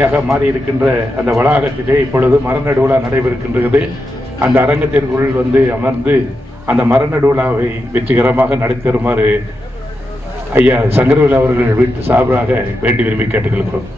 சிலையாக மாறியிருக்கின்ற அந்த வளாகத்திலே இப்பொழுது மரநடு விழா நடைபெறுகின்றது. அந்த அரங்கத்திற்குள் அமர்ந்து அந்த மரநடு விழாவை வெற்றிகரமாக நடத்தருமாறு ஐயா சங்கரவேல் அவர்கள் வீட்டு சார்பாக வேண்டி விரும்பி கேட்டுக்கொள்கிறோம்.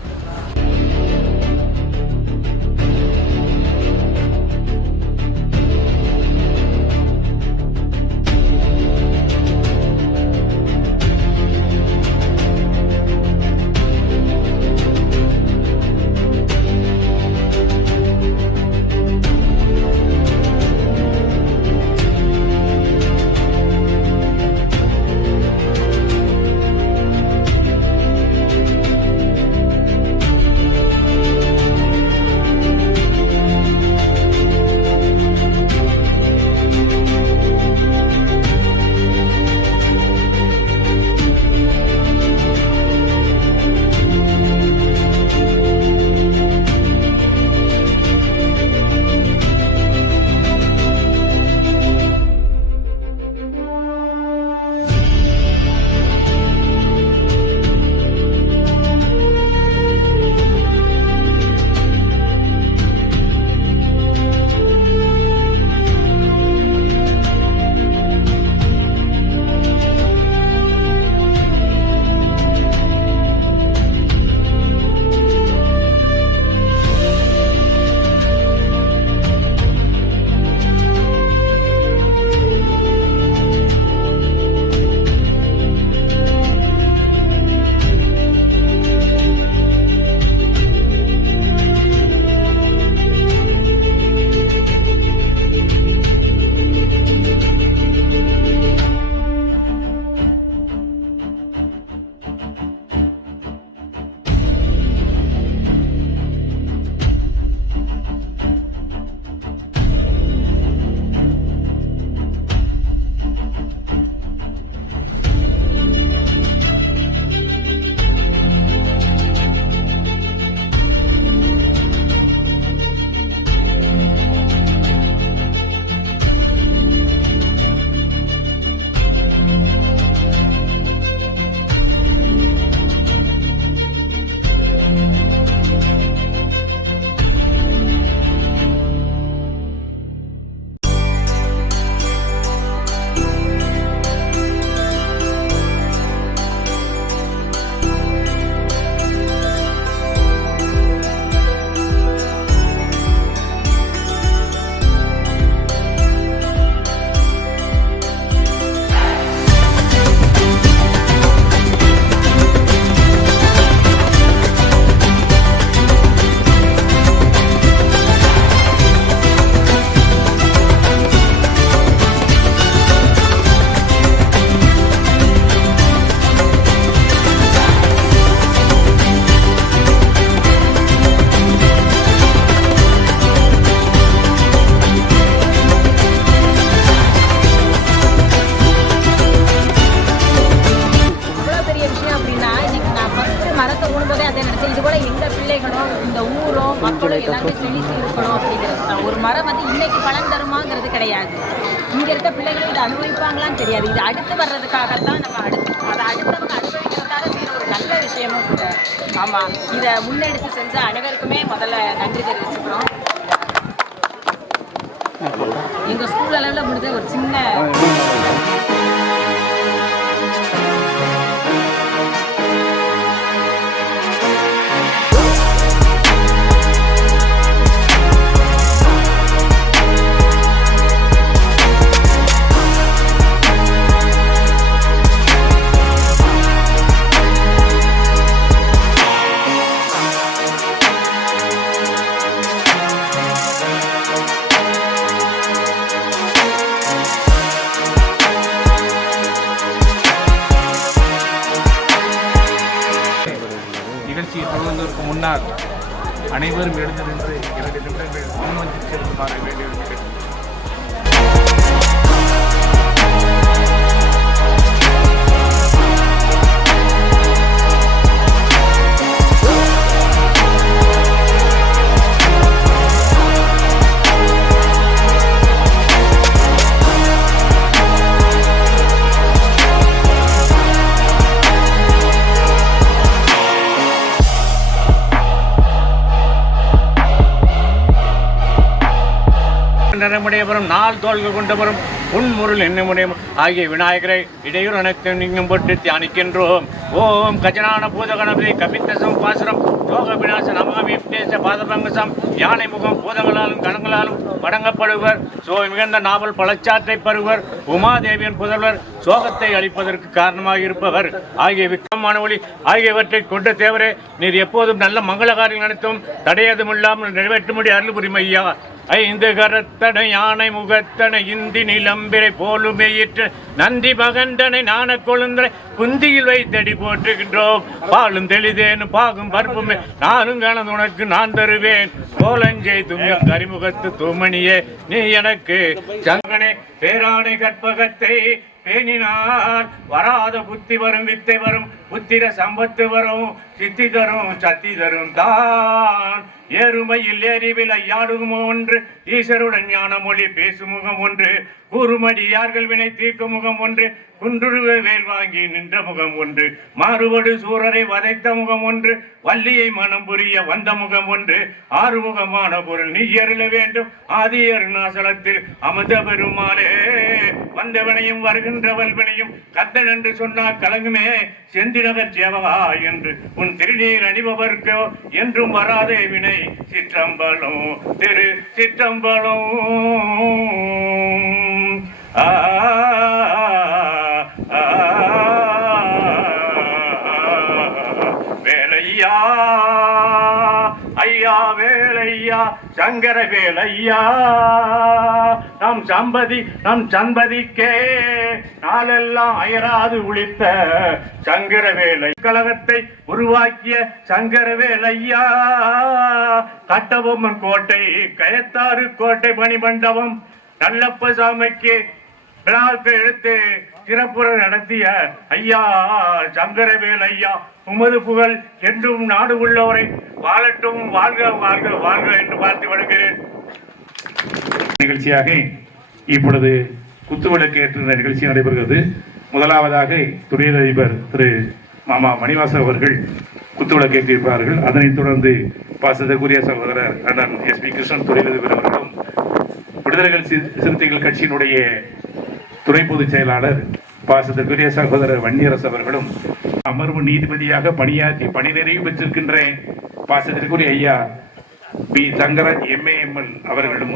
எல்லாமே செழித்து இருக்கணும் அப்படிங்கிறது. ஒரு மரம் இன்னைக்கு பலன் தருமாங்கிறது கிடையாது. இங்கே இருக்க பிள்ளைகள் இதை அனுபவிப்பாங்களான்னு தெரியாது. இது அடுத்து வர்றதுக்காகத்தான் நம்ம அதை அடுத்தவங்க அனுபவிக்கிறதுக்காக செய்கிற ஒரு நல்ல விஷயமும் கூட. ஆமாம், இதை முன்னெடுத்து செஞ்ச அனைவருக்குமே முதல்ல நன்றி தெரிவிச்சுக்கிறோம். எங்கள் ஸ்கூல் அளவில் முடிஞ்ச ஒரு சின்ன நிகழ்ச்சியை தொடங்குவதற்கு முன்னால் அனைவரும் எழுந்து நின்று 2 நிமிடங்கள் மௌனம் செலுத்துமாறு வேண்டியிருக்கிறேன். நிறமுடையவரும் நாள் தோள்கள் கொண்டவரும் உன்முருள் என்னமுடையும் ஆகிய விநாயகரை இடையூறு அனைத்தும் நீங்கும் போட்டு தியானிக்கின்றோம். ஓம் கஜனான பூத கணபதி கபித்தசம் பாசுரம் யோக விநாச நமாமி விக்னேச பாதபங்கசம். யானை முகம் பூதங்களாலும் கணங்களாலும் வணங்கப்படுவர். மிகுந்த நாவல் பழச்சாற்றை பருவர். உமாதேவியின் புதல்வர் சோகத்தை அளிப்பதற்கு காரணமாக இருப்பவர் ஆகிய விக்ரமான ஒளி ஆகியவற்றை கொண்ட தேவரே, நீர் எப்போதும் நல்ல மங்கள காரியங்கள் அனைத்தும் தடையதும் இல்லாமல் நிறைவேற்றும்படி அருள் புரிமையா. ஐந்து கரத்தனை யானை முகத்தனை இந்தி நிலம்பிரை போலுமையிற்று நந்தி மகண்டனை நாண கொழுந்தனை குந்தியில் வைத்தடி போற்றுகின்றோம். பாலும் தெளிதேனும் பாகும் பருப்புமே நானும் கணந்து உனக்கு நான் தருவேன். கோலஞ்சை துங்க கரிமுகத்து தூமணியே நீ எனக்கு சங்கனே பேராடை கற்பகத்தை பேணினார் வராத புத்தி வரும் வித்தை வரும் புத்திர சம்பத்து வரும் சித்தி தரும் சத்தி தரும் தான். ஏறுமையில் ஏறி விளையாடும் ஒன்று ஈஸ்வருடன் ஞான மொழி பேசும் முகம் ஒன்று கூறுமடியார்கள் வினை தீர்க்கும் முகம் ஒன்று குன்றுருவ வேல் வாங்கி நின்ற முகம் ஒன்று மாறுபடு சூரரை வதைத்த முகம் ஒன்று வள்ளியை மனம் புரிய வந்த முகம் ஒன்று ஆறுமுகமான பொருள் நீ அருள வேண்டும் ஆதி அருணாசலத்தில் அமர்ந்த பெருமாளே. வந்தவனையும் வருகின்ற வல்வினையும் கத்தன் என்று சொன்னால் கலங்குமே செந்திநகர் சேவகா என்று உன் திருநீர் அணிபவர்க்கோ என்றும் வராதே வினை சிற்றம்பலம் திரு சிற்றம்பலம். வேலையா ஐயா வேலையா சங்கர வேலையா நம் சம்பதிக்கே நாளெல்லாம் அயராது உளித்த சங்கர வேலை கழகத்தை உருவாக்கிய சங்கர வேலையா. கட்டபொம்மன் கோட்டை கயத்தாறு கோட்டை பணிமண்டபம் நல்லப்ப சாமிக்கு விழாக்கள் எடுத்து சிறப்புற நடத்திய ஐயா சங்கரவேல் ஐயா உமது புகழ் என்றும் நாடு உள்ளவரை வாழட்டும் வாழ்க வாழ்க வாழ்க என்று பார்த்து வருகிறேன். நிகழ்ச்சியாக இப்பொழுது குத்துவிளக்கு ஏற்ற நிகழ்ச்சி நடைபெறுகிறது. முதலாவதாக தொழிலதிபர் திரு மாமா மணிவாசன் அவர்கள் குத்துவிளக்கு ஏற்றிருப்பார்கள். அதனைத் தொடர்ந்து பாசத்திற்குரிய சகோதரர் அண்ணன் எஸ் பி கிருஷ்ணன் தொழிலதிபர் அவர்களும் விடுதலைகள் சிறுத்தைகள் கட்சியினுடைய துணை பொதுச் செயலாளர் பாசத்திற்குரிய சகோதரர் வன்னியரசு அவர்களும் அமர்வு நீதிபதியாக பணியாற்றி பணி நிறைவு பெற்றிருக்கின்ற பாசத்திற்குரிய ஐயா பி தங்கராஜ் எம்ஏஎம்எல் அவர்களும்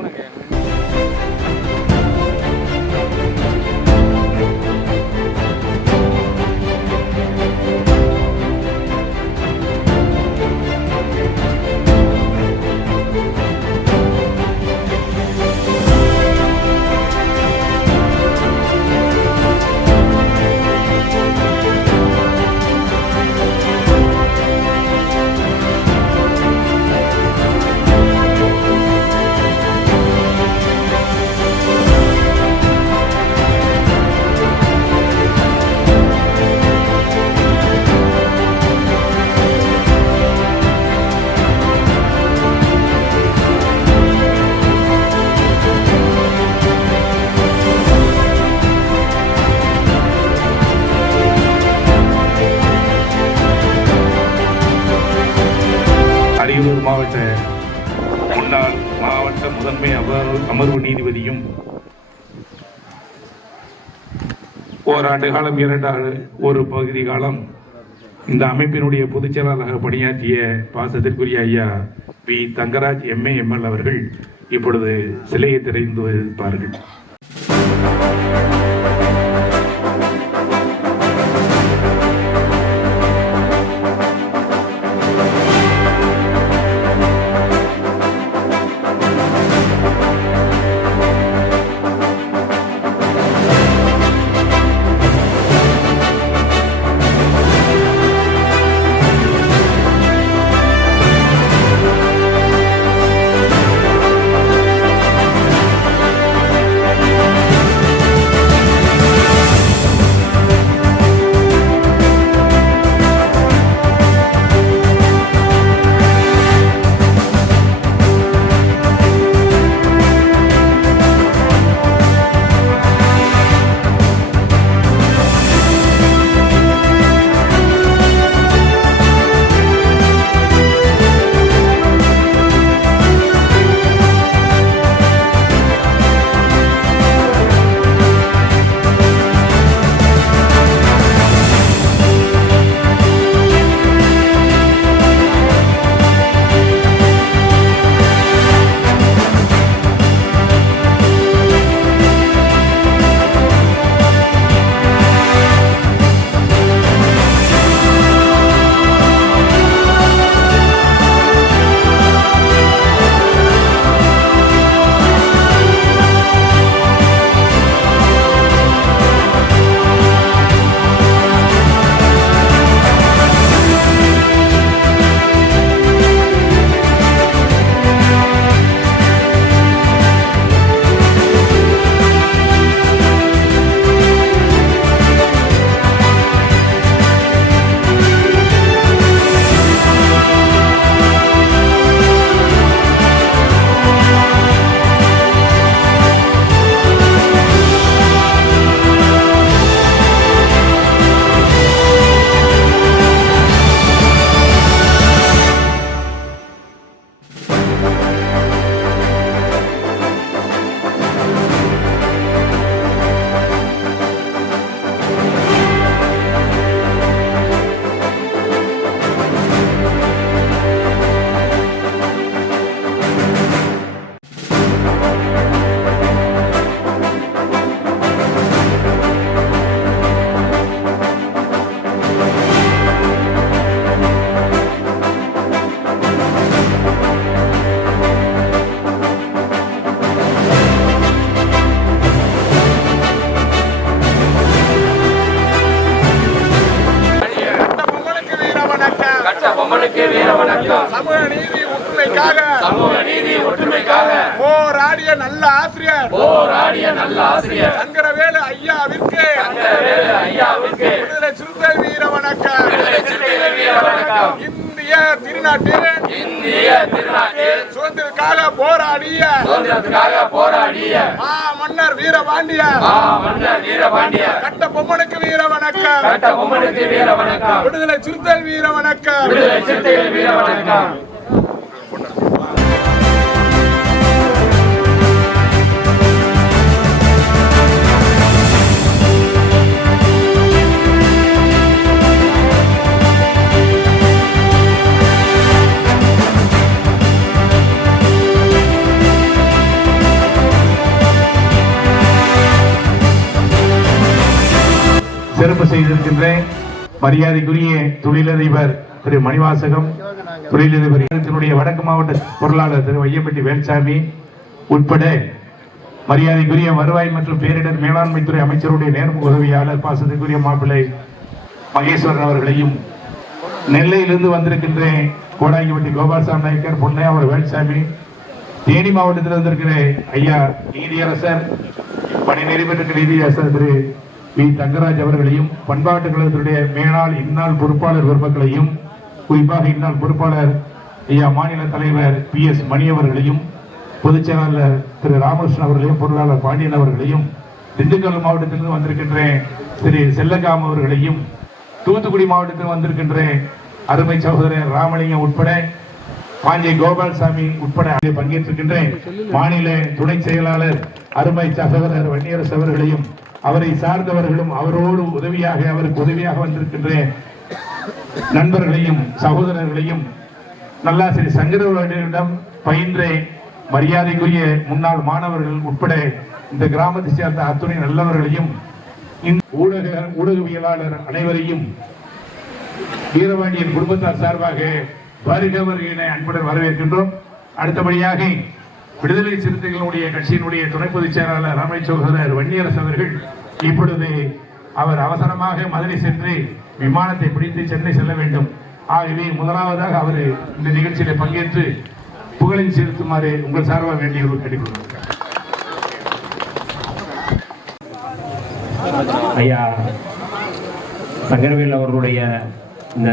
மாவட்ட முன்னாள் மாவட்ட முதன்மை அமர்வு நீதிபதியும் ஓராண்டு காலம் 2 ஒரு பகுதி காலம் இந்த அமைப்பினுடைய பொதுச் செயலாளராக பணியாற்றிய பாசத்திற்குரிய ஐயா பி தங்கராஜ் எம்ஏஎம்எல் அவர்கள் இப்பொழுது சிலையை திறந்து வைப்பார்கள். போராடிய நல்ல ஆசிரியர் சங்கரவேலு ஐயாவிற்கு விடுதலை சிறுத்தைகள் வீர வணக்கம். இந்திய திருநாட்டில் சுதந்திரத்துக்காக போராடிய மன்னர் வீரபாண்டிய கட்ட பொம்மனுக்கு வீர வணக்கம். விடுதலை சிறுத்தைகள் வீர வணக்கம். சிறப்பு செய்திருக்கின்ற மரியாதைக்குரிய தொழிலதிபர் திரு மணிவாசகம், தொழிலதிபர் வடக்கு மாவட்ட பொருளாளர் திரு வையம்பட்டி வேல்சாமி உட்பட மரியாதைக்குரிய வருவாய் மற்றும் பேரிடர் மேலாண்மை துறை அமைச்சருடைய நேர்முக உதவியாளர் பாசத்துக்குரிய மாப்பிள்ளை மகேஸ்வரன் அவர்களையும், நெல்லையிலிருந்து வந்திருக்கின்ற கோடாங்கிப்பட்டி கோபால்சாமி நாயக்கர், பொன்னையாவூர் வேல்சாமி, தேனி மாவட்டத்தில் வந்திருக்கிற ஐயா நீதியரசர், பணி நெறிபெற்ற நீதியரசர் திரு வி தங்கராஜ் அவர்களையும், பண்பாட்டு கழகத்தினுடைய மேலாள் இந்நாள் பொறுப்பாளர் பெருமக்களையும், குறிப்பாக இந்நாள் பொறுப்பாளர் ஐயா மாநில தலைவர் PS மணி அவர்களையும், பொதுச் செயலாளர் திரு ராமகிருஷ்ணன் அவர்களையும், பொருளாளர் பாண்டியன் அவர்களையும், திண்டுக்கல் மாவட்டத்திலிருந்து வந்திருக்கின்ற திரு செல்லகாம் அவர்களையும், தூத்துக்குடி மாவட்டத்தில் வந்திருக்கின்ற அருமை சகோதரர் ராமலிங்கம் உட்பட பாஞ்சை கோபால்சாமி உட்பட பங்கேற்றிருக்கின்ற மாநில துணை செயலாளர் அருமை சகோதரர் வன்னியரசு அவர்களையும், அவரை சார்ந்தவர்களும், அவரோடு அவருக்கு உதவியாக வந்திருக்கின்ற நண்பர்களையும் சகோதரர்களையும், நல்லாசிரியர் சங்கரவர்களிடம் பயின்ற மரியாதைக்குரிய முன்னாள் மாணவர்கள் உட்பட இந்த கிராமத்தை சேர்ந்த அத்துணை நல்லவர்களையும், ஊடகவியலாளர் அனைவரையும் வீரபாண்டியன் குடும்பத்தார் சார்பாக வருகிறவர்களை அன்புடன் வரவேற்கின்றோம். அடுத்தபடியாக விடுதலை சிறுத்தைகளுடைய கட்சியினுடைய துணை பொதுச் செயலாளர் ராமை சகோதரர் வன்னியரசு அவர்கள் இப்பொழுது அவர் அவசரமாக மதுரை சென்று விமானத்தை பிடித்து சென்னை செல்ல வேண்டும். ஆகவே முதலாவதாக அவர் இந்த நிகழ்ச்சியில் பங்கேற்று புகழை செலுத்துமாறு உங்கள் சார்பாக வேண்டிய கேட்டுக்கொள்கிறேன். ஐயா சங்கரவேல் அவர்களுடைய இந்த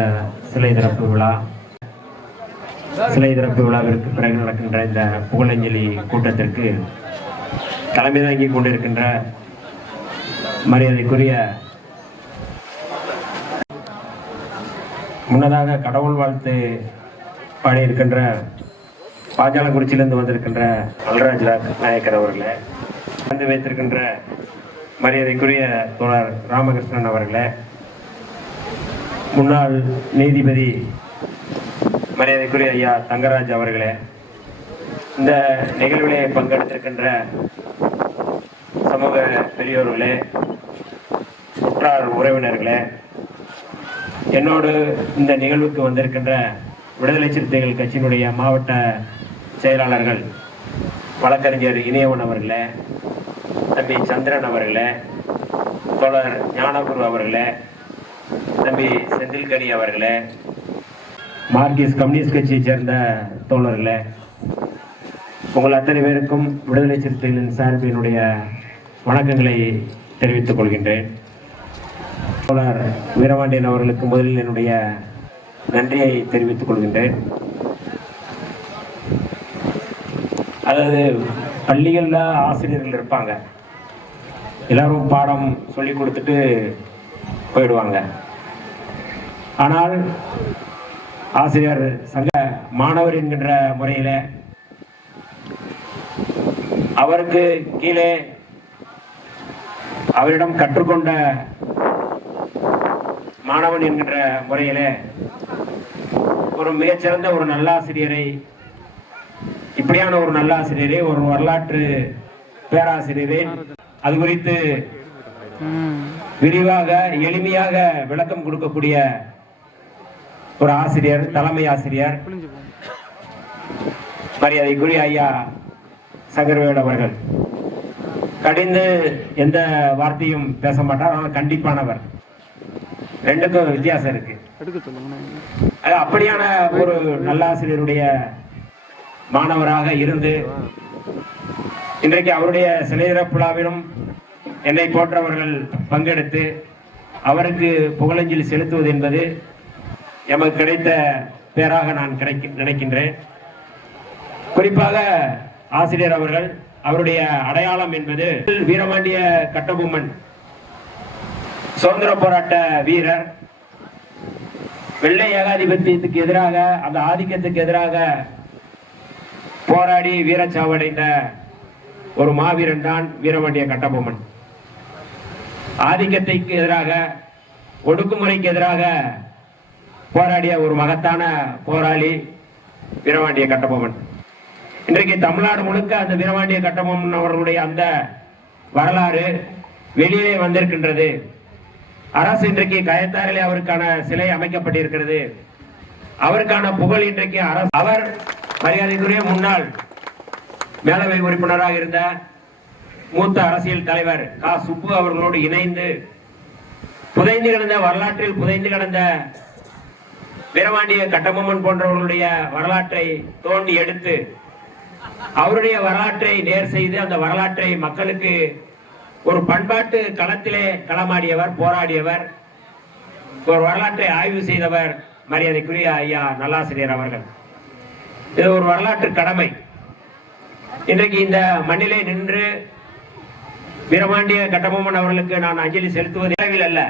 சிலை திறப்பு விழாவிற்கு பிறகு நடக்கின்ற இந்த புகழஞ்சலி கூட்டத்திற்கு தலைமை தாங்கி கொண்டிருக்கின்ற மரியாதைக்குரிய, முன்னதாக கடவுள் வாழ்த்து பாடியிருக்கின்ற பாஞ்சாலங்குறிச்சியிலிருந்து வந்திருக்கின்ற அல்ராஜ் நாயக்கர் அவர்களே, வந்து வைத்திருக்கின்ற மரியாதைக்குரிய தோழர் ராமகிருஷ்ணன் அவர்களே, முன்னாள் நீதிபதி மரியாதைக்குரிய ஐயா தங்கராஜ் அவர்களே, இந்த நிகழ்விலே பங்கெடுத்திருக்கின்ற சமூக பெரியோர்களே, உற்றார் உறவினர்களே, என்னோடு இந்த நிகழ்வுக்கு வந்திருக்கின்ற விடுதலை சிறுத்தைகள் கட்சியினுடைய மாவட்ட செயலாளர்கள் வழக்கறிஞர் இணையவன் அவர்களே, தம்பி சந்திரன் அவர்களே, தோழர் ஞானகுரு அவர்களே, தம்பி செந்தில்கனி அவர்களே, மார்க்சிஸ்ட் கம்யூனிஸ்ட் கட்சியை சேர்ந்த தோழர்களே, உங்கள் அத்தனை பேருக்கும் விடுதலை சிறுத்தைகளின் சார்பினுடைய வணக்கங்களை தெரிவித்துக் கொள்கின்றேன். தோழர் வீரபாண்டியன் அவர்களுக்கு முதலில் என்னுடைய நன்றியை தெரிவித்துக் கொள்கின்றேன். அதாவது பள்ளிகளில் ஆசிரியர்கள் இருப்பாங்க, எல்லாரும் பாடம் சொல்லி கொடுத்துட்டு போயிடுவாங்க. ஆனால் ஆசிரியர் சங்க மாணவர் என்கின்ற முறையில் அவருக்கு கீழே அவரிடம் கற்றுக்கொண்ட மாணவன் என்கின்ற முறையில் ஒரு மிகச்சிறந்த ஒரு நல்லாசிரியரை, இப்படியான ஒரு நல்லாசிரியரை, ஒரு வரலாற்று பேராசிரியரை, அது குறித்து விரிவாக எளிமையாக விளக்கம் கொடுக்கக்கூடிய ஒரு ஆசிரியர், தலைமை ஆசிரியர் மரியாதைக்குரிய ஐயா சங்கரவேல் அவர்கள். கடிந்து எந்த வார்த்தையும் பேச மாட்டார், ஆனால் கண்டிப்பானவர். ரெண்டுக்கும் வித்தியாசம் இருக்கு. அப்படியான ஒரு நல்லாசிரியருடைய மாணவராக இருந்து இன்றைக்கு அவருடைய சிலை திறப்பு விழாவிலும் என்னை போன்றவர்கள் பங்கெடுத்து அவருக்கு புகழஞ்சலி செலுத்துவது என்பது எமக்கு கிடைத்த பேராக நான் நினைக்கின்றேன். குறிப்பாக ஆசிரியர் அவர்கள் அவருடைய அடையாளம் என்பது வீரபாண்டிய கட்டபொம்மன் சுதந்திர போராட்ட வீரர், வெள்ளை ஏகாதிபத்தியத்துக்கு எதிராக அந்த ஆதிக்கத்துக்கு எதிராக போராடி வீரச்சாவடைந்த ஒரு மாவீரன் தான் வீரபாண்டிய கட்டபொம்மன். ஆதிக்கத்திற்கு எதிராக ஒடுக்குமுறைக்கு எதிராக போராடிய ஒரு மகத்தான போராளி வீரபாண்டிய கட்டபொம்மன். இன்றைக்கு தமிழ்நாடு முழுக்க அந்த வீரபாண்டிய கட்டபொம்மன் அவர்களுடைய அந்த வரலாறு வெளியே வந்திருக்கின்றது. அரசு இன்றைக்கு கயத்தாரிலே அவருக்கான சிலை அமைக்கப்பட்டிருக்கிறது. அவருக்கான புகழ் இன்றைக்கு அரசு. அவர் மரியாதைக்குரிய முன்னாள் மேலவை உறுப்பினராக இருந்த மூத்த அரசியல் தலைவர் கா சுப்பு அவர்களோடு இணைந்து புதைந்து கிடந்த வரலாற்றில் புதைந்து கிடந்த வீரபாண்டிய கட்டபொம்மன் போன்றவர்களுடைய வரலாற்றை தோண்டி எடுத்து அவருடைய வரலாற்றை நேர் செய்து அந்த வரலாற்றை மக்களுக்கு ஒரு பண்பாட்டு களத்திலே களமாடியவர், போராடியவர், ஒரு வரலாற்றை ஆய்வு செய்தவர் மரியாதைக்குரிய ஐயா நல்லாசிரியர் அவர்கள். இது ஒரு வரலாற்று கடமை. இன்றைக்கு இந்த மண்ணிலே நின்று வீரபாண்டிய கட்டபொம்மன் அவர்களுக்கு நான் அஞ்சலி செலுத்துவது அளவில் அல்ல.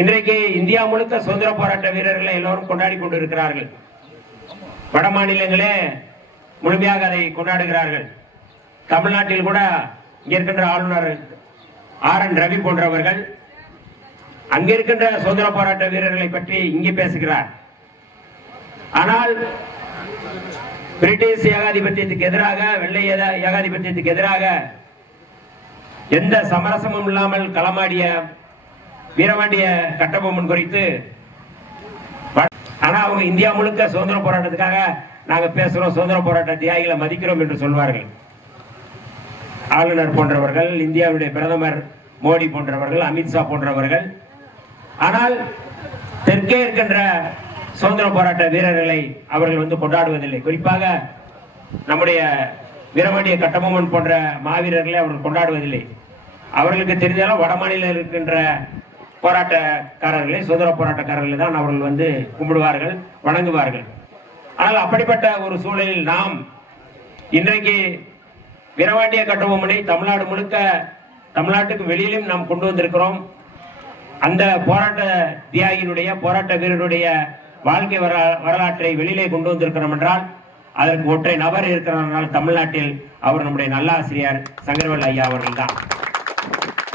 இன்றைக்கு இந்தியா முழுக்க சுதந்திர போராட்ட வீரர்களை எல்லோரும் கொண்டாடி கொண்டிருக்கிறார்கள். வட மாநிலங்களே முழுமையாக அதை கொண்டாடுகிறார்கள். தமிழ்நாட்டில் கூட இங்க இருக்கின்ற ஆளுநர் RN ரவி போன்றவர்கள் அங்க இருக்கின்ற சுதந்திர போராட்ட வீரர்களை பற்றி இங்கே பேசுகிறார். ஆனால் பிரிட்டிஷ் ஏகாதிபத்தியத்துக்கு எதிராக, வெள்ளை ஏகாதிபத்தியத்துக்கு எதிராக எந்த சமரசமும் இல்லாமல் களமாடிய வீரபாண்டிய கட்டபொம்மன் குறித்து, ஆனா அவங்க இந்தியா முழுக்க சுதந்திர போராட்டத்துக்காக நாங்க பேசுறோம், சுதந்திர போராட்ட தியாகிகளை மதிக்கிறோம் என்று சொல்வார்கள். ஆளுநர் போன்றவர்கள், இந்தியாவுடைய பிரதமர் மோடி போன்றவர்கள், அமித்ஷா போன்றவர்கள். ஆனால் தெற்கே இருக்கின்ற சுதந்திர போராட்ட வீரர்களை அவர்கள் கொண்டாடுவதில்லை. குறிப்பாக நம்முடைய வீரபாண்டிய கட்டபொம்மன் போன்ற மாவீரர்களை அவர்கள் கொண்டாடுவதில்லை. அவர்களுக்கு தெரிந்தாலும் வட மாநிலம் இருக்கின்ற போராட்டக்காரர்களை, சுதந்திர போராட்டக்காரர்களை தான் அவர்கள் கும்பிடுவார்கள், வணங்குவார்கள். ஆனால் அப்படிப்பட்ட ஒரு சூழலில் நாம் இன்றைக்கு வீரபாண்டிய கட்டபொம்மனை தமிழ்நாடு முழுக்க, தமிழ்நாட்டுக்கு வெளியிலும் நாம் கொண்டு வந்திருக்கிறோம். அந்த போராட்ட தியாகியினுடைய, போராட்ட வீரருடைய வாழ்க்கை வரலாற்றை வெளியிலே கொண்டு வந்திருக்கிறோம் என்றால் அதற்கு ஒற்றை நபர் இருக்கிறார். தமிழ்நாட்டில் அவர் நம்முடைய நல்லாசிரியர் சங்கரவேல் ஐயா அவர்கள் தான்.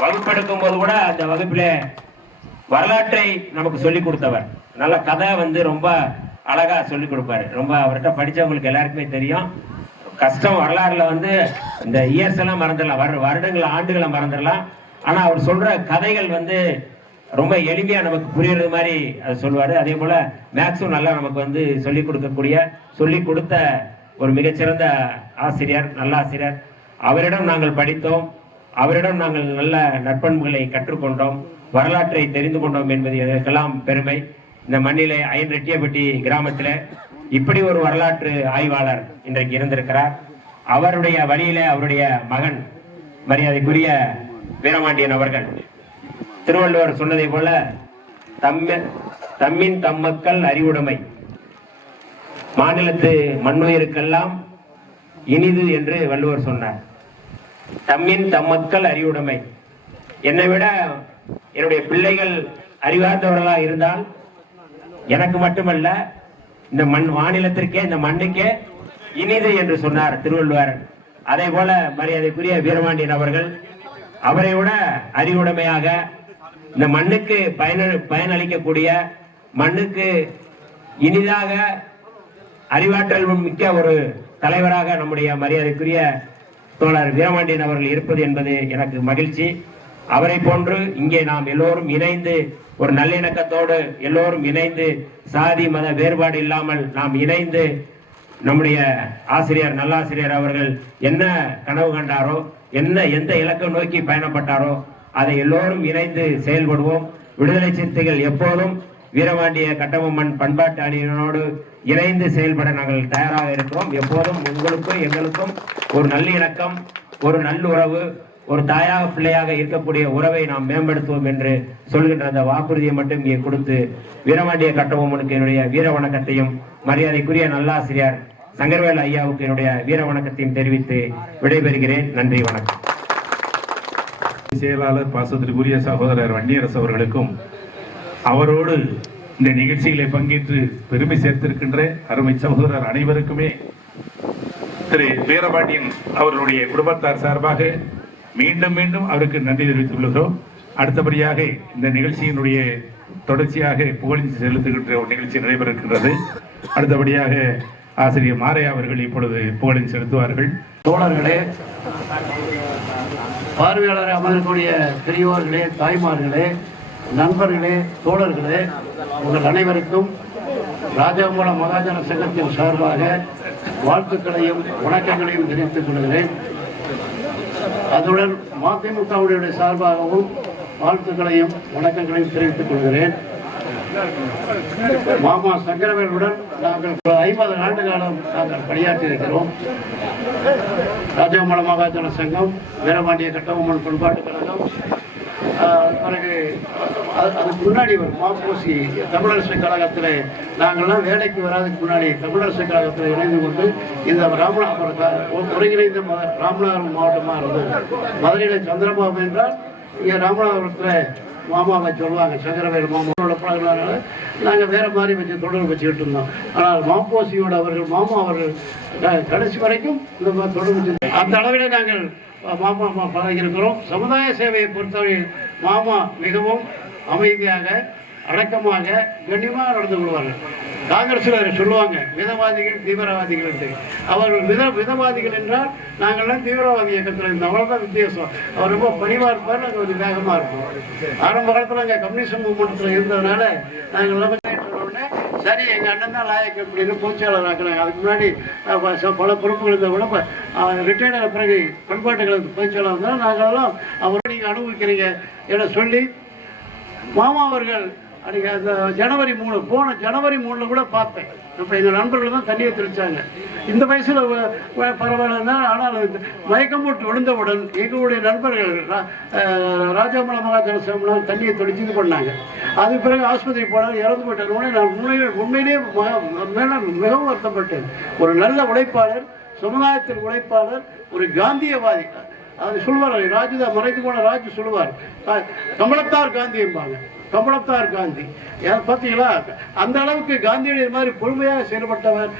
வகுப்பெடுக்கும் போது கூட அந்த வகுப்பிலே வரலாற்றை நமக்கு சொல்லிக் கொடுத்தவர். நல்ல கதை ரொம்ப அழகா சொல்லிக் கொடுப்பாரு. ரொம்ப அவர்கிட்ட படிச்சவங்களுக்கு எல்லாருக்குமே தெரியும். கஷ்டம் வரலாறுல இந்த இயர்ஸ் எல்லாம் மறந்துடலாம், வருடங்கள் ஆண்டுகளை மறந்துடலாம். ஆனா அவர் சொல்ற கதைகள் ரொம்ப எளிமையா நமக்கு புரியுறது மாதிரி அது சொல்வாரு. அதே போல மேக்ஸும் நல்லா நமக்கு சொல்லிக் கொடுக்கக்கூடிய, சொல்லிக் கொடுத்த ஒரு மிகச்சிறந்த ஆசிரியர், நல்லாசிரியர். அவரிடம் நாங்கள் படித்தோம், அவரிடம் நாங்கள் நல்ல நற்பண்புகளை கற்றுக்கொண்டோம், வரலாற்றை தெரிந்து கொண்டோம் என்பது எனக்கெல்லாம் பெருமை. இந்த மண்ணிலே அயன்ரெட்டியப்பட்டி கிராமத்தில் இப்படி ஒரு வரலாற்று ஆய்வாளர் இன்றைக்கு இருந்திருக்கிறார். அவருடைய வழியில அவருடைய மகன் மரியாதைக்குரிய வீரபாண்டியன் அவர்கள் திருவள்ளுவர் சொன்னதை போல தம்மின் தம்மக்கள் அறிவுடைமை, மாநிலத்து மண்ணுயிருக்கெல்லாம் இனிது என்று வள்ளுவர் சொன்னார். தம்மின் தம்மக்கள் அறிவுடைமை. என்னை விட என்னுடைய பிள்ளைகள் அறிவார்ந்தவர்களா இருந்தால் எனக்கு மட்டுமல்ல, இந்த மாநிலத்திற்கே, இந்த மண்ணுக்கே இனிது என்று சொன்னார் திருவள்ளுவர். அதே போல மரியாதைக்குரிய வீரபாண்டியன் அவர்கள் அவரை விட அறிவுடைமையாக இந்த மண்ணுக்கு பயனளிக்கக்கூடிய, மண்ணுக்கு இனிதாக அறிவாற்றல் மிக்க ஒரு தலைவராக நம்முடைய மரியாதைக்குரிய தோழர் வீரபாண்டியன் அவர்கள் இருப்பது என்பது எனக்கு மகிழ்ச்சி. அவரை போன்று இங்கே நாம் எல்லோரும் இணைந்து ஒரு நல்லிணக்கத்தோடு எல்லோரும் இணைந்து, சாதி மத வேறுபாடு இல்லாமல் நாம் இணைந்து நம்முடைய ஆசிரியர் நல்லாசிரியர் அவர்கள் என்ன கனவு கண்டாரோ, எந்த இலக்கம் நோக்கி பயணப்பட்டாரோ அதை எல்லோரும் இணைந்து செயல்படுவோம். விடுதலை சிறுத்தைகள் எப்போதும் வீரபாண்டிய கட்டபொம்மன் பண்பாட்டு அணியினரோடு இணைந்து செயல்பட நாங்கள் தயாராக இருக்கிறோம். எப்போதும் உங்களுக்கும் எங்களுக்கும் ஒரு நல்லிணக்கம், ஒரு நல்லுறவு, ஒரு தாயாக பிள்ளையாக இருக்கக்கூடிய உறவை நாம் மேம்படுத்துவோம் என்று சொல்கின்ற அந்த வாக்குறுதியை மட்டும் இங்கே கொடுத்து வீரபாண்டிய கட்டபொம்மனுக்கு என்னுடைய வீர வணக்கத்தையும் மரியாதைக்குரிய நல்லாசிரியர் சங்கர்வேல் ஐயாவுக்கு என்னுடைய வீர வணக்கத்தையும் தெரிவித்து விடைபெறுகிறேன். நன்றி, வணக்கம். செயலாளர் பாசத்திற்குரிய சகோதரர் வன்னியரசு அவர்களுக்கும் அவரோடு இந்த நிகழ்ச்சிகளை பங்கேற்று பெருமை சேர்த்திருக்கின்ற அருமை சகோதரர் அனைவருக்குமே திரு வீரபாண்டியன் அவர்களுடைய குடும்பத்தார் சார்பாக மீண்டும் மீண்டும் அவருக்கு நன்றி தெரிவித்துக் கொள்கிறோம். அடுத்தபடியாக இந்த நிகழ்ச்சியினுடைய தொடர்ச்சியாக புகழ் செலுத்துகின்ற ஒரு நிகழ்ச்சி நடைபெறுகின்றது. அடுத்தபடியாக ஆசிரியர் மாரையா அவர்கள் இப்பொழுது புகழின் செலுத்துவார்கள். தோழர்களே, பார்வையாளரை அமர்ந்தக்கூடிய பெரியோர்களே, தாய்மார்களே, நண்பர்களே, தோழர்களே, உங்கள் அனைவருக்கும் ராஜாமூலம் மகாஜன சங்கத்தின் சார்பாக வாழ்த்துக்களையும் வணக்கங்களையும் தெரிவித்துக் கொள்கிறேன். அதுடன் மதிமுகவுடைய சார்பாகவும் வாழ்த்துக்களையும் வணக்கங்களையும் தெரிவித்துக் கொள்கிறேன். மாமா சங்கரவேலுடன் நாங்கள் 50 ஆண்டு காலம் நாங்கள் பணியாற்றி இருக்கிறோம். ராஜாமூலம் மகாஜன சங்கம், வீரபாண்டிய கட்டபொம்மன் பண்பாட்டுக் கழகம், பிறகு அதுக்கு முன்னாடி ஒரு மாப்போசி தமிழரசு கழகத்தில் நாங்கள்லாம் வேலைக்கு வராதுக்கு முன்னாடி தமிழரசு கழகத்தில் இணைந்து கொண்டு இந்த ராமநாதபுரம் ஒருங்கிணைந்த ராமநாதபுரம் மாவட்டமாக இருந்தது. மதுரையில் சந்திரபாபு என்றால் இங்கே ராமநாதபுரத்தில் மாமாவை சொல்லுவாங்க, சங்கரவேல் மாமாவோட பழகினால நாங்கள் வேற மாதிரி வச்சு தொடர்பு வச்சுக்கிட்டு இருந்தோம். ஆனால் மாப்போசியோட மாமா அவர்கள் கடைசி வரைக்கும் இந்த மாதிரி தொடர்பு அந்த அளவில் நாங்கள் மாமா பழகியிருக்கிறோம். சமுதாய சேவையை பொறுத்தவரை மாமா மிகவும் அமைதியாக, அடக்கமாக, கண்ணியமாக நடந்து கொள்வார்கள். காங்கிரஸில் சொல்லுவாங்க மிதவாதிகள் தீவிரவாதிகள். அவர்கள் மிதவாதிகள் என்றால் நாங்கள்லாம் தீவிரவாதி இயக்கத்தில் இருந்தோம். அவ்வளோதான் வித்தியாசம். அவர் ரொம்ப பணிவாக இருப்பார், நாங்கள் கொஞ்சம் வேகமாக இருப்போம். ஆரம்ப காலத்தில் அங்கே கம்யூனிஸ்ட் மூவ்மெண்ட்டில் இருந்ததுனால நாங்கள் எல்லாம் உடனே சரி எங்கள் அண்ணன் தான் லாயக்கு அப்படின்னு பொதுச்செயலாளர் ஆக்குறாங்க. அதுக்கு முன்னாடி பல பொறுப்புகள் இருந்த கூட ரிட்டையர்டான பிறகு பண்பாட்டுகளுக்கு பொதுச்செயலாளர் இருந்தாலும் நாங்களெல்லாம் அவரை நீங்கள் அனுபவிக்கிறீங்க என சொல்லி மாமா அவர்கள் அன்றைக்கி அந்த ஜனவரி 3 போன ஜனவரி 3 கூட பார்த்தேன். இப்போ எங்கள் நண்பர்கள் தான் தண்ணியை தெளித்தாங்க. இந்த வயசில் பரவாயில்ல. ஆனால் மயக்கம் போட்டு விழுந்தவுடன் எங்களுடைய நண்பர்கள் ராஜாமூலம் மகாஜன சங்கம் தண்ணியை தெளித்து இது பண்ணாங்க. அதுக்கு பிறகு ஆஸ்பத்திரி போனார், இறந்து போயிட்டார். உடனே நான் உண்மையிலே மிகவும் வருத்தப்பட்டேன். ஒரு நல்ல உழைப்பாளர், சமுதாயத்தின் உழைப்பாளர், ஒரு காந்தியவாதி. அது சொல்லுவார், ராஜுதா மறைந்து போன ராஜு சொல்லுவார், கமலத்தார் காந்தி என்பாங்க. கமலத்தார் காந்தி பார்த்தீங்களா? அந்த அளவுக்கு காந்தியுடைய மாதிரி பொறுமையாக செயல்பட்டவர்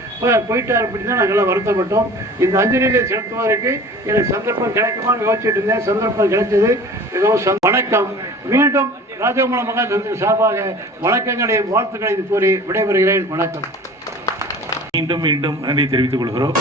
போயிட்டார் அப்படின்னு தான் நாங்கள்லாம் வருத்தப்பட்டோம். இந்த அஞ்சலியை செலுத்துவதற்கு எனக்கு சந்தர்ப்பம் கிடைக்குமான்னு யோசிச்சுட்டு இருந்தேன். சந்தர்ப்பம் கிடைச்சது. மிகவும் வணக்கம். மீண்டும் ராஜாமூலம் மகாஜன சார்பாக வணக்கங்களையும் வாழ்த்துக்களையும் கூறி விடைபெறுகிறேன். வணக்கம். மீண்டும் மீண்டும் நன்றி தெரிவித்துக் கொள்கிறோம்.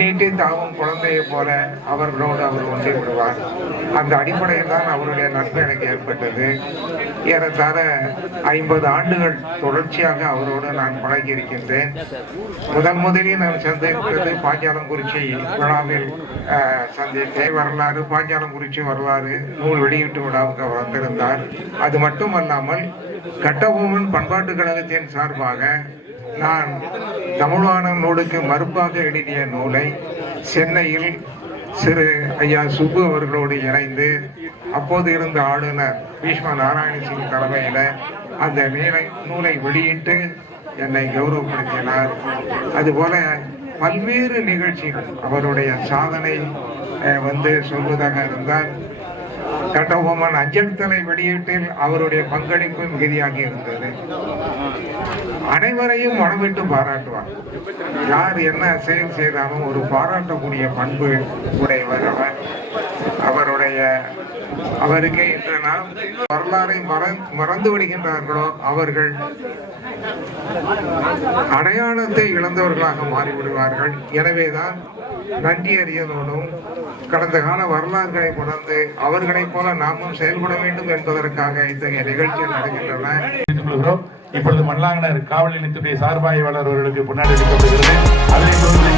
நீட்டி தாவும் குழந்தையை போல அவர்களோடு அவர் ஒன்றி விடுவார். அந்த அடிப்படையில் தான் அவருடைய நட்பு எனக்கு ஏற்பட்டது. ஏறத்தாழ 50 ஆண்டுகள் தொடர்ச்சியாக அவரோடு நான் பழகி இருக்கின்றேன். முதலில் நான் சந்தித்தது பாஞ்சாலங்குறிச்சி விழாவில் சந்தித்தேன். வரலாறு பாஞ்சாலங்குறிச்சி வரலாறு நூல் வெளியீட்டு விழாவுக்கு வந்திருந்தார். அது மட்டுமல்லாமல் கட்டபொம்மன் பண்பாட்டு கழகத்தின் சார்பாக நான் தமிழ்வான நூலுக்கு மறுப்பாக எழுதிய நூலை சென்னையில் சிறு ஐயா சுப்பு அவர்களோடு இணைந்து அப்போது இருந்த ஆளுநர் பீஷ்ம நாராயண சிங் தலைமையில் அந்த நூலை வெளியிட்டு என்னை கௌரவப்படுத்தினார். அதுபோல பல்வேறு நிகழ்ச்சிகள் அவருடைய சாதனை சொல்வதாக இருந்தால் கட்டபொம்மன் அஞ்சல் தலை வெளியீட்டில் அவருடைய பங்களிப்பு மிகுதியாக இருந்தது. அனைவரையும் மனவிட்டு பாராட்டுவார். யார் என்ன செயல் செய்தாலும் ஒரு பாராட்டக்கூடிய பண்பு உடையவர் அவர். அவருக்கு இன்று நாம் வரலாறை மறந்து விடுகின்றார்களோ அவர்கள் அடையாளத்தை இழந்தவர்களாக மாறிவிடுவார்கள். எனவேதான் நன்றி அறியதோடும் கடந்த கால வரலாறுகளை உணர்ந்து அவர்களைப் போல நாமும் செயல்பட வேண்டும் என்பதற்காக இத்தகைய நிகழ்ச்சிகள் நடக்கின்றன. இப்பொழுது மல்லாங்கனர் காவல் நிலையத்துடைய சார்பாய்வாளர் அவர்களுக்கு முன்னாடி எடுக்கப்படுகிறது. அதனை தொடர்ந்து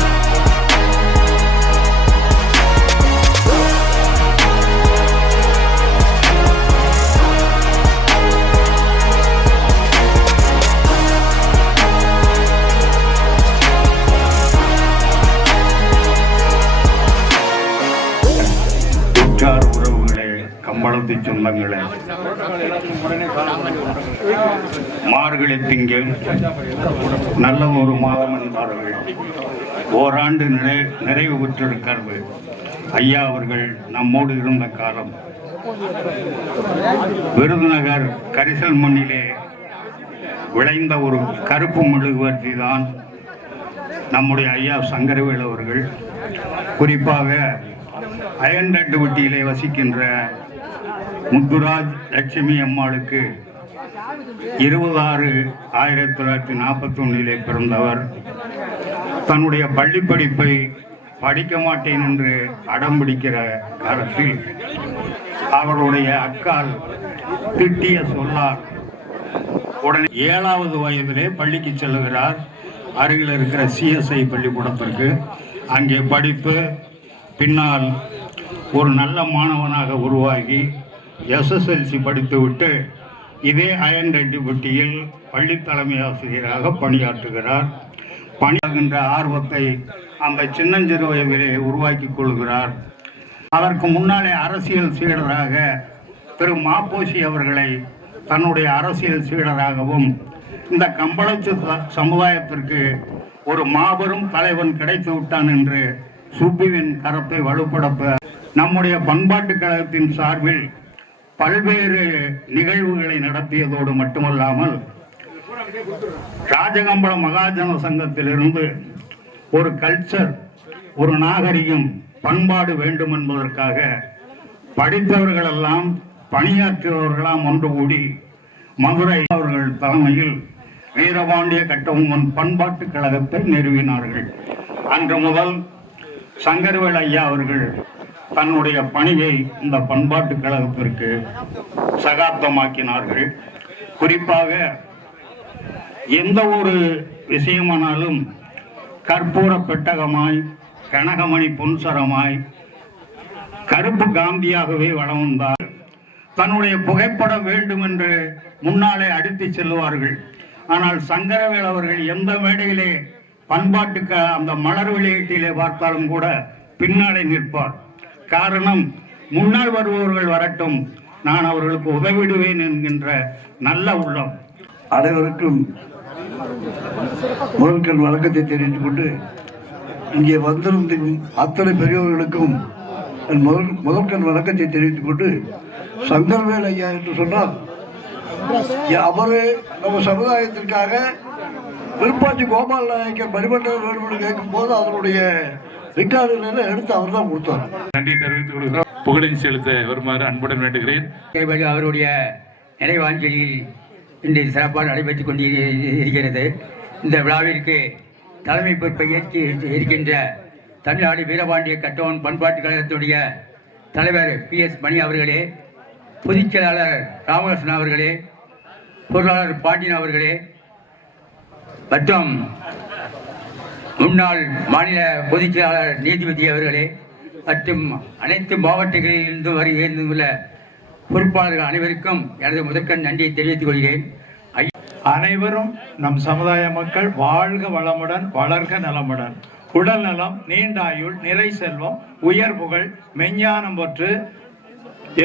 உறவுகளே, கம்பளத்து சொந்தங்களே, மார்கழி திங்கள் நல்ல ஒரு மாதம் என்பார்கள். ஓராண்டு நிறைவு பெற்றிருக்கிறது. ஐயா அவர்கள் நம்மோடு இருந்த காலம் விருதுநகர் கரிசல் மண்ணிலே விளைந்த ஒரு கருப்பு மெழுகுவர்த்தி தான் நம்முடைய ஐயா சங்கரவேல் அவர்கள். குறிப்பாக அயன்ரெட்டு வட்டியிலே வசிக்கின்ற முத்துராஜ் லட்சுமி அம்மாளுக்கு 26/1941 பிறந்தவர். தன்னுடைய பள்ளி படிப்பை படிக்க மாட்டேன் என்று அடம் பிடிக்கிற காலத்தில் அவருடைய அக்கால் திட்டிய சொல்லார் உடனே 7வது வயதிலே பள்ளிக்கு செல்லுகிறார். அருகில் இருக்கிற CSI பள்ளிக்கூடத்திற்கு அங்கே படிப்பு பின்னால் ஒரு நல்ல மாணவனாக உருவாகி SSLC படித்துவிட்டு இதே அயன்ரெட்டிப்பட்டியில் பள்ளி தலைமை ஆசிரியராக பணியாற்றுகிறார். பணியாகின்ற ஆர்வத்தை அந்த சின்னஞ்சிறு வயதிலே உருவாக்கி கொள்கிறார். அதற்கு முன்னாலே அரசியல் சீடராக திரு மாப்போசி அவர்களை தன்னுடைய அரசியல் சீடராகவும் இந்த கம்பளத்து சமுதாயத்திற்கு ஒரு மாபெரும் தலைவன் கிடைத்து விட்டான் என்று சுப்புவின் கரத்தை வலுப்படுத்த நம்முடைய பண்பாட்டு கழகத்தின் சார்பில் பல்வேறு நிகழ்வுகளை நடத்தியதோடு மட்டுமல்லாமல் ராஜகம்பளம் மகாஜன சங்கத்திலிருந்து ஒரு கல்ச்சர், ஒரு நாகரிகம், பண்பாடு வேண்டும் என்பதற்காக படித்தவர்களெல்லாம் பணியாற்றியவர்களாம் ஒன்று கூடி மதுரை அவர்கள் தலைமையில் வீரபாண்டிய கட்டபொம்மன் பண்பாட்டு கழகத்தை நிறுவினார்கள். அன்று முதல் சங்கரவேல் ஐயா அவர்கள் தன்னுடைய பணியை இந்த பண்பாட்டு கழகத்திற்கு சகாப்தமாக்கினார்கள். குறிப்பாக எந்த ஒரு விஷயமானாலும் கற்பூர பெட்டகமாய், கனகமணி பொன்சரமாய், கருப்பு காந்தியாகவே வளம் வந்தார். தன்னுடைய புகைப்படம் வேண்டும் என்று முன்னாலே அடித்து செல்வார்கள். ஆனால் சங்கரவேல் அவர்கள் எந்த மேடையிலே பண்பாட்டுக்கு அந்த மலர் வெளியீட்டிலே பார்த்தாலும் கூட பின்னாலே நிற்பார். காரணம், முன்னால் வருபவர்கள் வரட்டும், நான் அவர்களுக்கு உதவிடுவேன் என்கின்ற நல்ல உள்ளம். அனைவருக்கும் முதல்கண் வணக்கத்தை தெரிவித்துக் கொண்டு இங்கே வந்திருந்தும் அத்தனை பெரியவர்களுக்கும் முதல்கண் வணக்கத்தை தெரிவித்துக் கொண்டு, சங்கரவேல் ஐயா என்று சொன்னால் அவரு நம்ம சமுதாயத்திற்காக விருப்பாச்சி கோபால் நாயக்கர் மணிமண்டலம் வேணும்னு கேட்கும் போது அதனுடைய ரெக்கார்டுகளை எடுத்து அவர் தான் கொடுத்தார். நன்றி தெரிவித்துக் கொள்கிறோம். புகழை செலுத்த வருமாறு அன்புடன் வேண்டுகிறேன். அவருடைய நினைவாஞ்சலியில் இன்றைய சிறப்பாக நடைபெற்றுக் கொண்டிருக்கிறது. இந்த விழாவிற்கு தலைமை பொறுப்பை ஏற்று இருக்கின்ற தமிழ்நாடு வீரபாண்டிய கட்டவன் பண்பாட்டு கழகத்துடைய தலைவர் PS மணி அவர்களே, பொதுச் செயலாளர் ராமகிருஷ்ணன் அவர்களே, பொருளாளர் பாண்டியன் அவர்களே மற்றும் முன்னாள் மாநில பொதுச் செயலாளர் நீதிபதி அவர்களே மற்றும் அனைத்து மாவட்டங்களிலிருந்து வருகின்ற பொறுப்பாளர்கள் அனைவருக்கும் எனது முதற்கண் நன்றியை தெரிவித்துக் கொள்கிறேன். அனைவரும் நம் சமுதாய மக்கள் வாழ்க வளமுடன், வளர்க நலமுடன், உடல் நலம், நீண்டாயுள், நிறை செல்வம், உயர் புகழ், மெஞ்ஞானம் பெற்று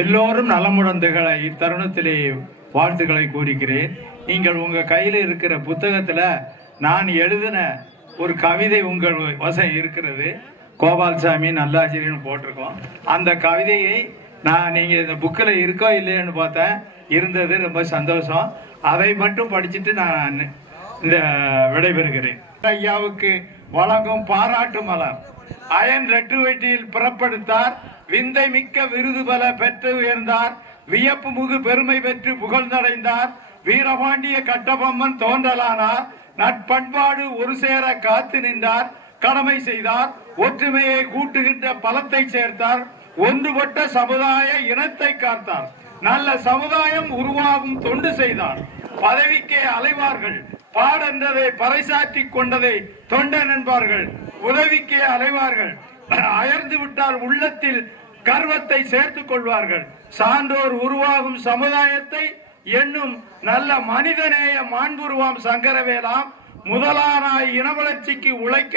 எல்லோரும் நலமுடன் திகழ இத்தருணத்திலே வாழ்த்துக்களை கூறுகிறேன். நீங்கள் உங்கள் கையில் இருக்கிற புத்தகத்தில் நான் எழுதின ஒரு கவிதை உங்கள் வசம் இருக்கிறது. கோபால்சாமி நல்லாசிரியர்னு போட்டிருக்கோம். அந்த கவிதையை நீங்கள் இந்த புக்கில் இருக்கோ இல்லைன்னு பார்த்தேன், இருந்தது. ரொம்ப சந்தோஷம். அதை மட்டும் படிச்சுட்டு நான் இந்த விடைபெறுகிறேன். ஐயாவுக்கு வழங்கும் பாராட்டு மலர். அயன் ரெட்டுவெட்டியில் புறப்படுத்தார், விந்தை மிக்க விருது பல பெற்று உயர்ந்தார், வியப்பு முகு பெருமை பெற்று புகழ்ந்தடைந்தார், வீரபாண்டிய கட்டபொம்மன் தோன்றலானார், நட்பண்பாடு ஒரு சேர காத்து நின்றார், கடமை செய்தார், ஒற்றுமையை கூட்டுகின்ற பலத்தை சேர்த்தார், ஒன்றுபட்ட சமுதாய இனத்தை காத்தார், நல்ல சமுதாயம் உருவாகும் தொண்டு செய்தார், பதவிக்கே அலைவார்கள், பாடென்றதை பறைசாற்றி கொண்டதை தொண்டன் என்பார்கள், உதவிக்கே அலைவார்கள், அயர்ந்து விட்டால் உள்ளத்தில் கர்வத்தை சேர்த்துக் கொள்வார்கள், சான்றோர் உருவாகும் சமுதாயத்தை என்னும் நல்ல மனிதநேய மாண்புருவாம் சங்கரவேலாம், முதலானாய் இன வளர்ச்சிக்கு உழைக்க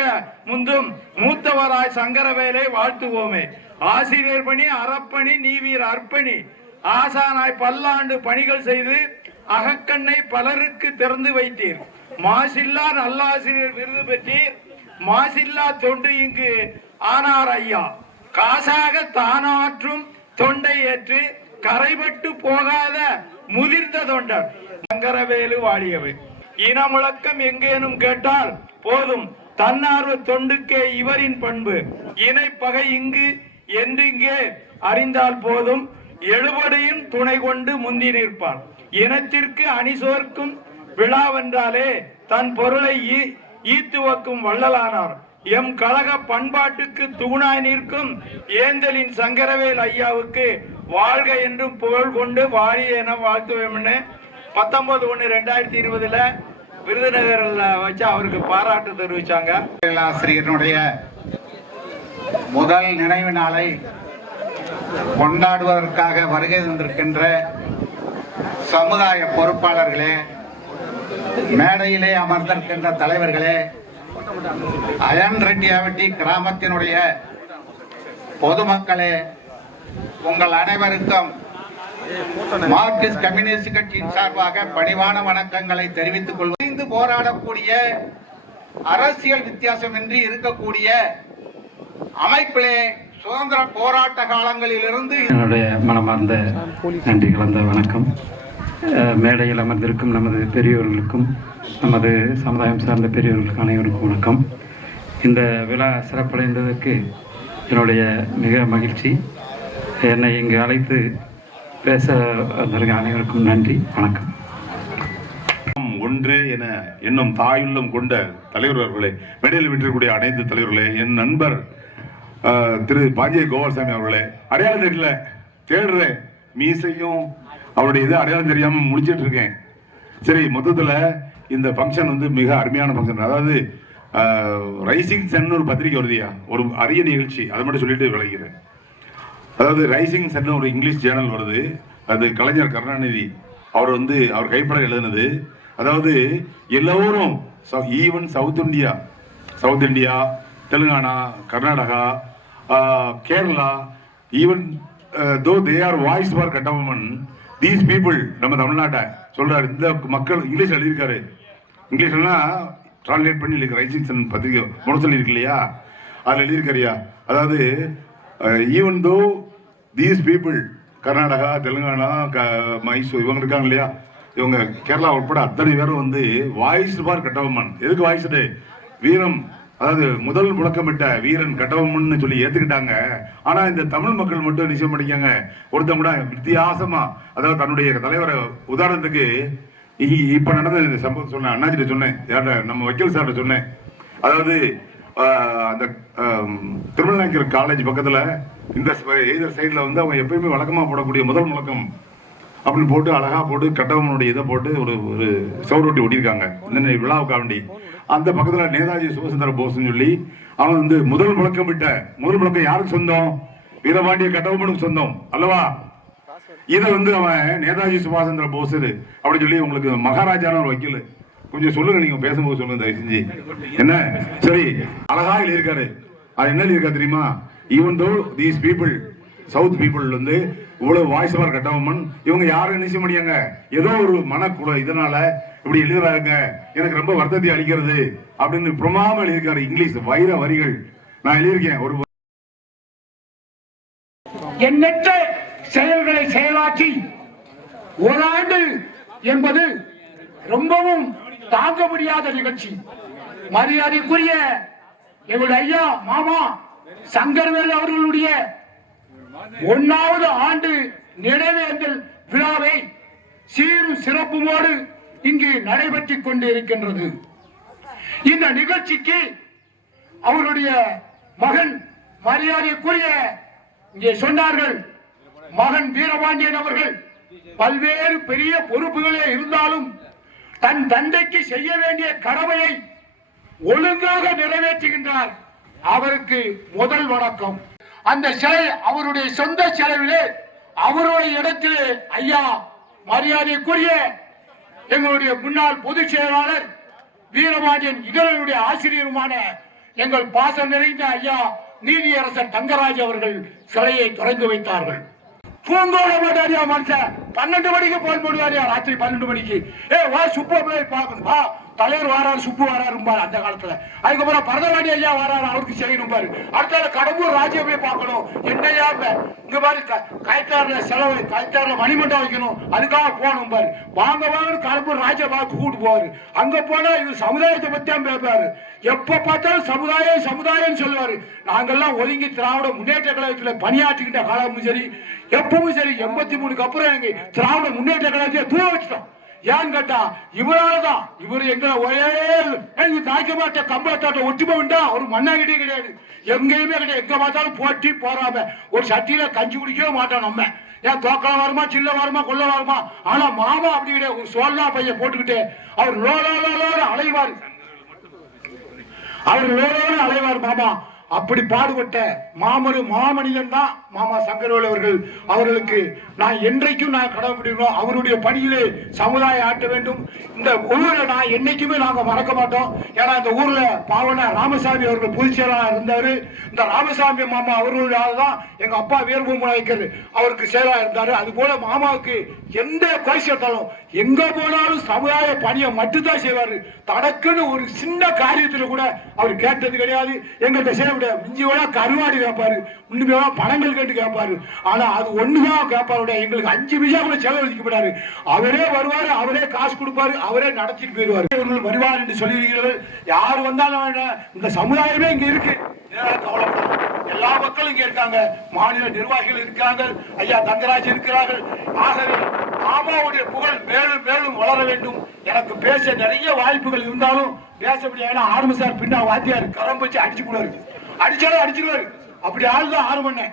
முந்தும் மூத்தவராய் சங்கரவேலை வாழ்த்துவோமே. ஆசிரியர் பணி அறப்பணி நீவீர் அர்ப்பணி, ஆசானாய் பல்லாண்டு பணிகள் செய்து அகக்கண்ணை பலருக்கு திறந்து வைத்தீர், மாசில்லா நல்லாசிரியர் விருது பெற்றீர், மாசில்லா தொண்டு இங்கு ஆனார் ஐயா, காசாக தானாற்றும் தொண்டை ஏற்று கரைபட்டு போகாத முதிர்ந்த தொண்டர் சங்கரவேலு வாழியவை. இன முழக்கம் எங்கேனும் கேட்டால் போதும், தன்னார்வ தொண்டுக்கே இவரின் பண்பு, இணை பகை இங்கு என்றிங்கே அறிந்தால் போதும், எழுபடையும் துணை கொண்டு முந்தி நிற்பார், இனத்திற்கு அணிசோர்க்கும் விழாவென்றாலே தன் பொருளை ஈத்துவக்கும் வள்ளலானார், எம் கழக பண்பாட்டுக்கு தூணாய் நிற்கும் ஏந்தலின் சங்கரவேல் ஐயாவுக்கு வாழ்க என்றும் புகழ் கொண்டு வாழி என வாழ்த்துவேன்னு 19/1/2020 விருதுநகர்ல வச்சு அவருக்கு பாராட்டு தெரிவிச்சாங்க. ஆசிரியனுடைய முதல் நினைவு நாளை கொண்டாடுவதற்காக வருகை தந்திருக்கின்ற சமுதாய பொறுப்பாளர்களே, மேடையிலே அமர்ந்திருக்கின்ற தலைவர்களே, அயன் ரெட்டியாவட்டி கிராமத்தினுடைய பொதுமக்களே, உங்கள் அனைவருக்கும் மார்க்சிஸ்ட் கம்யூனிஸ்ட் கட்சியின் சார்பாக பணிவான வணக்கங்களை தெரிவித்துக் கொள்வது. போராடக்கூடிய அரசியல் வித்தியாசமின்றி இருக்கக்கூடிய அமைப்பிலே சுதந்திர போராட்ட காலங்களிலிருந்து என்னுடைய மனமார்ந்த நன்றி கலந்த வணக்கம். மேடையில் அமர்ந்திருக்கும் நமது பெரியோர்களுக்கும் நமது சமுதாயம் சார்ந்த பெரியோர்களுக்கு அனைவருக்கும் வணக்கம். இந்த விழா சிறப்படைந்ததற்கு என்னுடைய மிக மகிழ்ச்சி. என்னை இங்கு அழைத்து பேச அனைவருக்கும் நன்றி, வணக்கம். ஒன்று என என்னும் தாயுள்ளம் கொண்ட தலைவர்களே, மேடையில் விட்டிருக்கக்கூடிய அனைத்து தலைவர்களே, என் நண்பர் திரு பாண்டிய கோபால்சாமி அவர்களே, அடையாளம் தெரியல தேடுறேன், மீசையும் அவருடைய இது அடையாளம் தெரியாம முடிச்சிட்டு இருக்கேன். சரி, மொத்தத்துல இந்த ஃபங்க்ஷன் வந்து மிக அருமையான ஃபங்க்ஷன். அதாவது ரைசிங் சன் ஒரு பத்திரிகை வருதியா, ஒரு அரிய நிகழ்ச்சி, அதை மட்டும் சொல்லிட்டு விளைகிறேன். அதாவது ரைசிங் சன் ஒரு இங்கிலீஷ் சேனல் வருது, அது கலைஞர் கருணாநிதி அவர் வந்து அவர் கைப்பட எழுதினது. அதாவது எல்லோரும் even south India, Telangana, Karnataka, Kerala, even though they are voice for Kattabomman, these people நம்ம தமிழ்நாட்டை சொல்றாரு. இந்த மக்கள் இங்கிலீஷ் எழுதியிருக்காரு, இங்கிலீஷ்னா டிரான்ஸ்லேட் பண்ணி இருக்கு. ரைசிங் சன் பத்திரிகை முரசொலி இருக்கு இல்லையா, அதில் எழுதியிருக்காரியா. அதாவது even though these people Karnataka, Telangana, Mysore இவங்க இருக்காங்க இல்லையா, இவங்க கேரளா உட்பட அத்தனை பேரும் வந்து வாய்ஸ் ஃபார் கட்டபொம்மன். எதுக்கு வாய்ஸ்டு? வீரம், அதாவது முதல் முழக்கமிட்ட வீரன் கட்டபொம்மன் சொல்லி ஏத்துக்கிட்டாங்க. ஆனா இந்த தமிழ் மக்கள் மட்டும் நிச்சயம் பண்ணிக்காங்க. ஒருத்தவங்க கூட வித்தியாசமா, அதாவது தன்னுடைய தலைவரை, உதாரணத்துக்கு இப்ப நடந்த இந்த சம்பவம் சொன்னேன், அண்ணாச்சிட்ட சொன்னேன், நம்ம வக்கீல் சார்ட்ட சொன்னேன். அதாவது அந்த திருமணநாயக்கர் காலேஜ் பக்கத்துல இந்த எய்தர் சைடுல வந்து அவங்க எப்பயுமே வழக்கமா போடக்கூடிய முதல் முழக்கம் அப்படின்னு போட்டு அழகா போட்டு கட்டவனுடைய இதை போட்டு ஒரு சவுரொட்டி ஒட்டியிருக்காங்க இந்த விழாவுக்காக வேண்டி. அந்த பக்கத்துல நேதாஜி சுபாஷ் போஸ்ன்னு சொல்லி அவன் வந்து முதல் முழக்கம் யாருக்கு சொந்தம்? வீரபாண்டிய கட்டபொம்மனுக்கு சொந்தம் அல்லவா? இதை வந்து அவன் நேதாஜி சுபாஷ் சந்திர போஸ் அப்படி சொல்லி உங்களுக்கு மகாராஜான ஒரு வக்கீல் கொஞ்சம் சொல்லுங்க, நீங்க பேசும்போது சொல்லுங்க தயவு செஞ்சு. என்ன சரி அழகா எழுதியிருக்காரு. அது என்ன எழுதியிருக்கா தெரியுமா? Even though these people south people வந்து இவ்வளவு வாய்ஸ் ஓவர் கட்டபொம்மன் இவங்க யாரும் நினைச்ச முடியாங்க, ஏதோ ஒரு மனக்குழ இதனால இப்படி எழுதுறாங்க, எனக்கு ரொம்ப வருத்தத்தை அளிக்கிறது அப்படின்னு பிரமாம எழுதியிருக்காரு. இங்கிலீஷ் வைர வரிகள் நான் எழுதியிருக்கேன். ஒரு எண்ணற்ற செயல்களை செயலாற்றி ஓராண்டு என்பது ரொம்பவும் தாங்க முடியாத நிகழ்ச்சி. மரியாதைக்குரிய எங்களுடைய ஐயா மாமா சங்கர்வேல் அவர்களுடைய 1வது ஆண்டு நினைவேந்தல் விழாவை சீரும் சிறப்புமோடு இங்கு நடைபெற்றுக் கொண்டு இருக்கின்றது. இந்த நிகழ்ச்சிக்கு அவருடைய மகன் மரியாதைக்குரிய இங்கே சொன்னார்கள் மகன் வீரபாண்டியன் அவர்கள் பல்வேறு பெரிய பொறுப்புகளே இருந்தாலும் தன் தந்தைக்கு செய்ய வேண்டிய கடமையை ஒழுங்காக நிறைவேற்றுகின்றார். அவருக்கு முதல் வணக்கம். அந்த சிலை அவருடைய சொந்த செலவிலே அவருடைய இடத்திலே ஐயா மரியாதைக்குரிய எங்களுடைய முன்னாள் பொதுச் செயலாளர் வீரபாண்டியன் இதழுடைய ஆசிரியருமான எங்கள் பாசம் நிறைந்த ஐயா நீதியரசர் தங்கராஜ் அவர்கள் சிலையை திறந்து வைத்தார்கள். பூங்கோட மாட்டாரியா மனுஷன் 12 மணிக்கு போன் போடுவாரியா, ராத்திரி 12 மணிக்கு. வா சுப்பு பார்க்கணும், வா தலைவர் வாராரு, சுப்பு வாராரும்பாரு அந்த காலத்துல. அதுக்கப்புறம் பரதவாடி ஐயா வாராரு, அவருக்கு செய்யணும் பாரு. அடுத்த கடம்பூர் ராஜ்ய போய் பார்க்கணும், என்னையா இங்க பாரு கயத்தாறுல செலவு, கயத்தாறுல மணிமண்டபம் வைக்கணும், அதுக்காக போகணும் பாரு. வாங்க வாங்க கடம்பூர் ராஜ்ய பார்க்க கூட்டு போவாரு. அங்க போனா இது சமுதாயத்தை பத்தி தான் பேசுவாரு. எப்ப பார்த்தாலும் சமுதாயம் சமுதாயம் சொல்லுவாரு. நாங்கெல்லாம் ஒதுங்கி திராவிட முன்னேற்ற கழகத்துல பணியாற்றிக்கிட்ட காலமும் சரி, எப்பவும் சரி 83க்கு அப்புறம் எங்க திராவிட முன்னேற்ற கழகத்தை தூர வச்சுட்டோம். ஏன்னு கேட்டா இவரால்தான். இவர் எங்களை ஒரே தாய்க்க மாட்ட கம்பளத்தாட்ட ஒற்றுமை உண்டா, ஒரு மண்ணாங்கிட்டே கிடையாது, எங்கேயுமே கிடையாது. எங்க பார்த்தாலும் போட்டி போறாம ஒரு சட்டியில கஞ்சி குடிக்கவே மாட்டோம். நம்ம ஏன் தோக்கல வருமா, சில்ல வருமா, கொல்ல வருமா. ஆனா மாமா அப்படி கிடையாது. ஒரு சோழா பையன் போட்டுக்கிட்டு அவர் லோலோட அலைவார், அவர் லோலோட அலைவார் மாமா. அப்படி பாடுபட்ட மாமனிதன் தான் மாமா சங்கர்வேல் அவர்கள். அவர்களுக்கு நான் என்றைக்கும் நான் கடமைப்பட்டிருக்கோம். அவருடைய பணியிலே சமுதாயம் ஆட்ட வேண்டும். இந்த ஊரை நான் என்னைக்குமே நாங்க மறக்க மாட்டோம். ஏன்னா இந்த ஊர்ல பாவன ராமசாமி அவர்கள் பொதுச் செயலாளர் இருந்தாரு. இந்த ராமசாமி மாமா அவர்களால் தான் எங்க அப்பா வீரபூமி நாயக்கர் அவருக்கு செயலாளர் இருந்தாரு. அது போல மாமாவுக்கு எந்த கோஷத்தாலும் எங்க போனாலும் சமுதாய பணியை மட்டும்தான் செய்வாரு. தனக்குன்னு ஒரு சின்ன காரியத்தில் கூட அவர் கேட்டது கிடையாது. எங்கள்கிட்ட செய்ய மிஞ்சி கருவாடு கேட்பாரு, உண்மையா பணங்கள் கேட்டு கேட்பாரு. ஆனா அது ஒண்ணுதான் கேட்பாரு. எங்களுக்கு 5 பைசா கூட செலவழிக்கப்படாரு. அவரே வருவாரு, அவரே காசு கொடுப்பாரு, அவரே நடத்திட்டு போயிடுவாரு. இவர்கள் வருவார் என்று சொல்லியிருக்கிறார்கள். யார் வந்தாலும் இந்த சமுதாயமே இங்க இருக்கு, எல்லா மக்களும் இங்க இருக்காங்க. மாநில நிர்வாகிகள் இருக்காங்க, ஐயா தங்கராஜ் இருக்கிறார்கள். ஆகவே மாமாவுடைய புகழ் மேலும் மேலும் வளர வேண்டும். எனக்கு பேச நிறைய வாய்ப்புகள் இருந்தாலும் பேச முடியாது. ஆரம்ப சார் பின்னா வாத்தியார் கரம் வச்சு அடிச்சு கூட இருக்கு, அடிச்சாலும் அடிச்சிருவாரு. அப்படி ஆள் தான் ஆரம்பண்ண.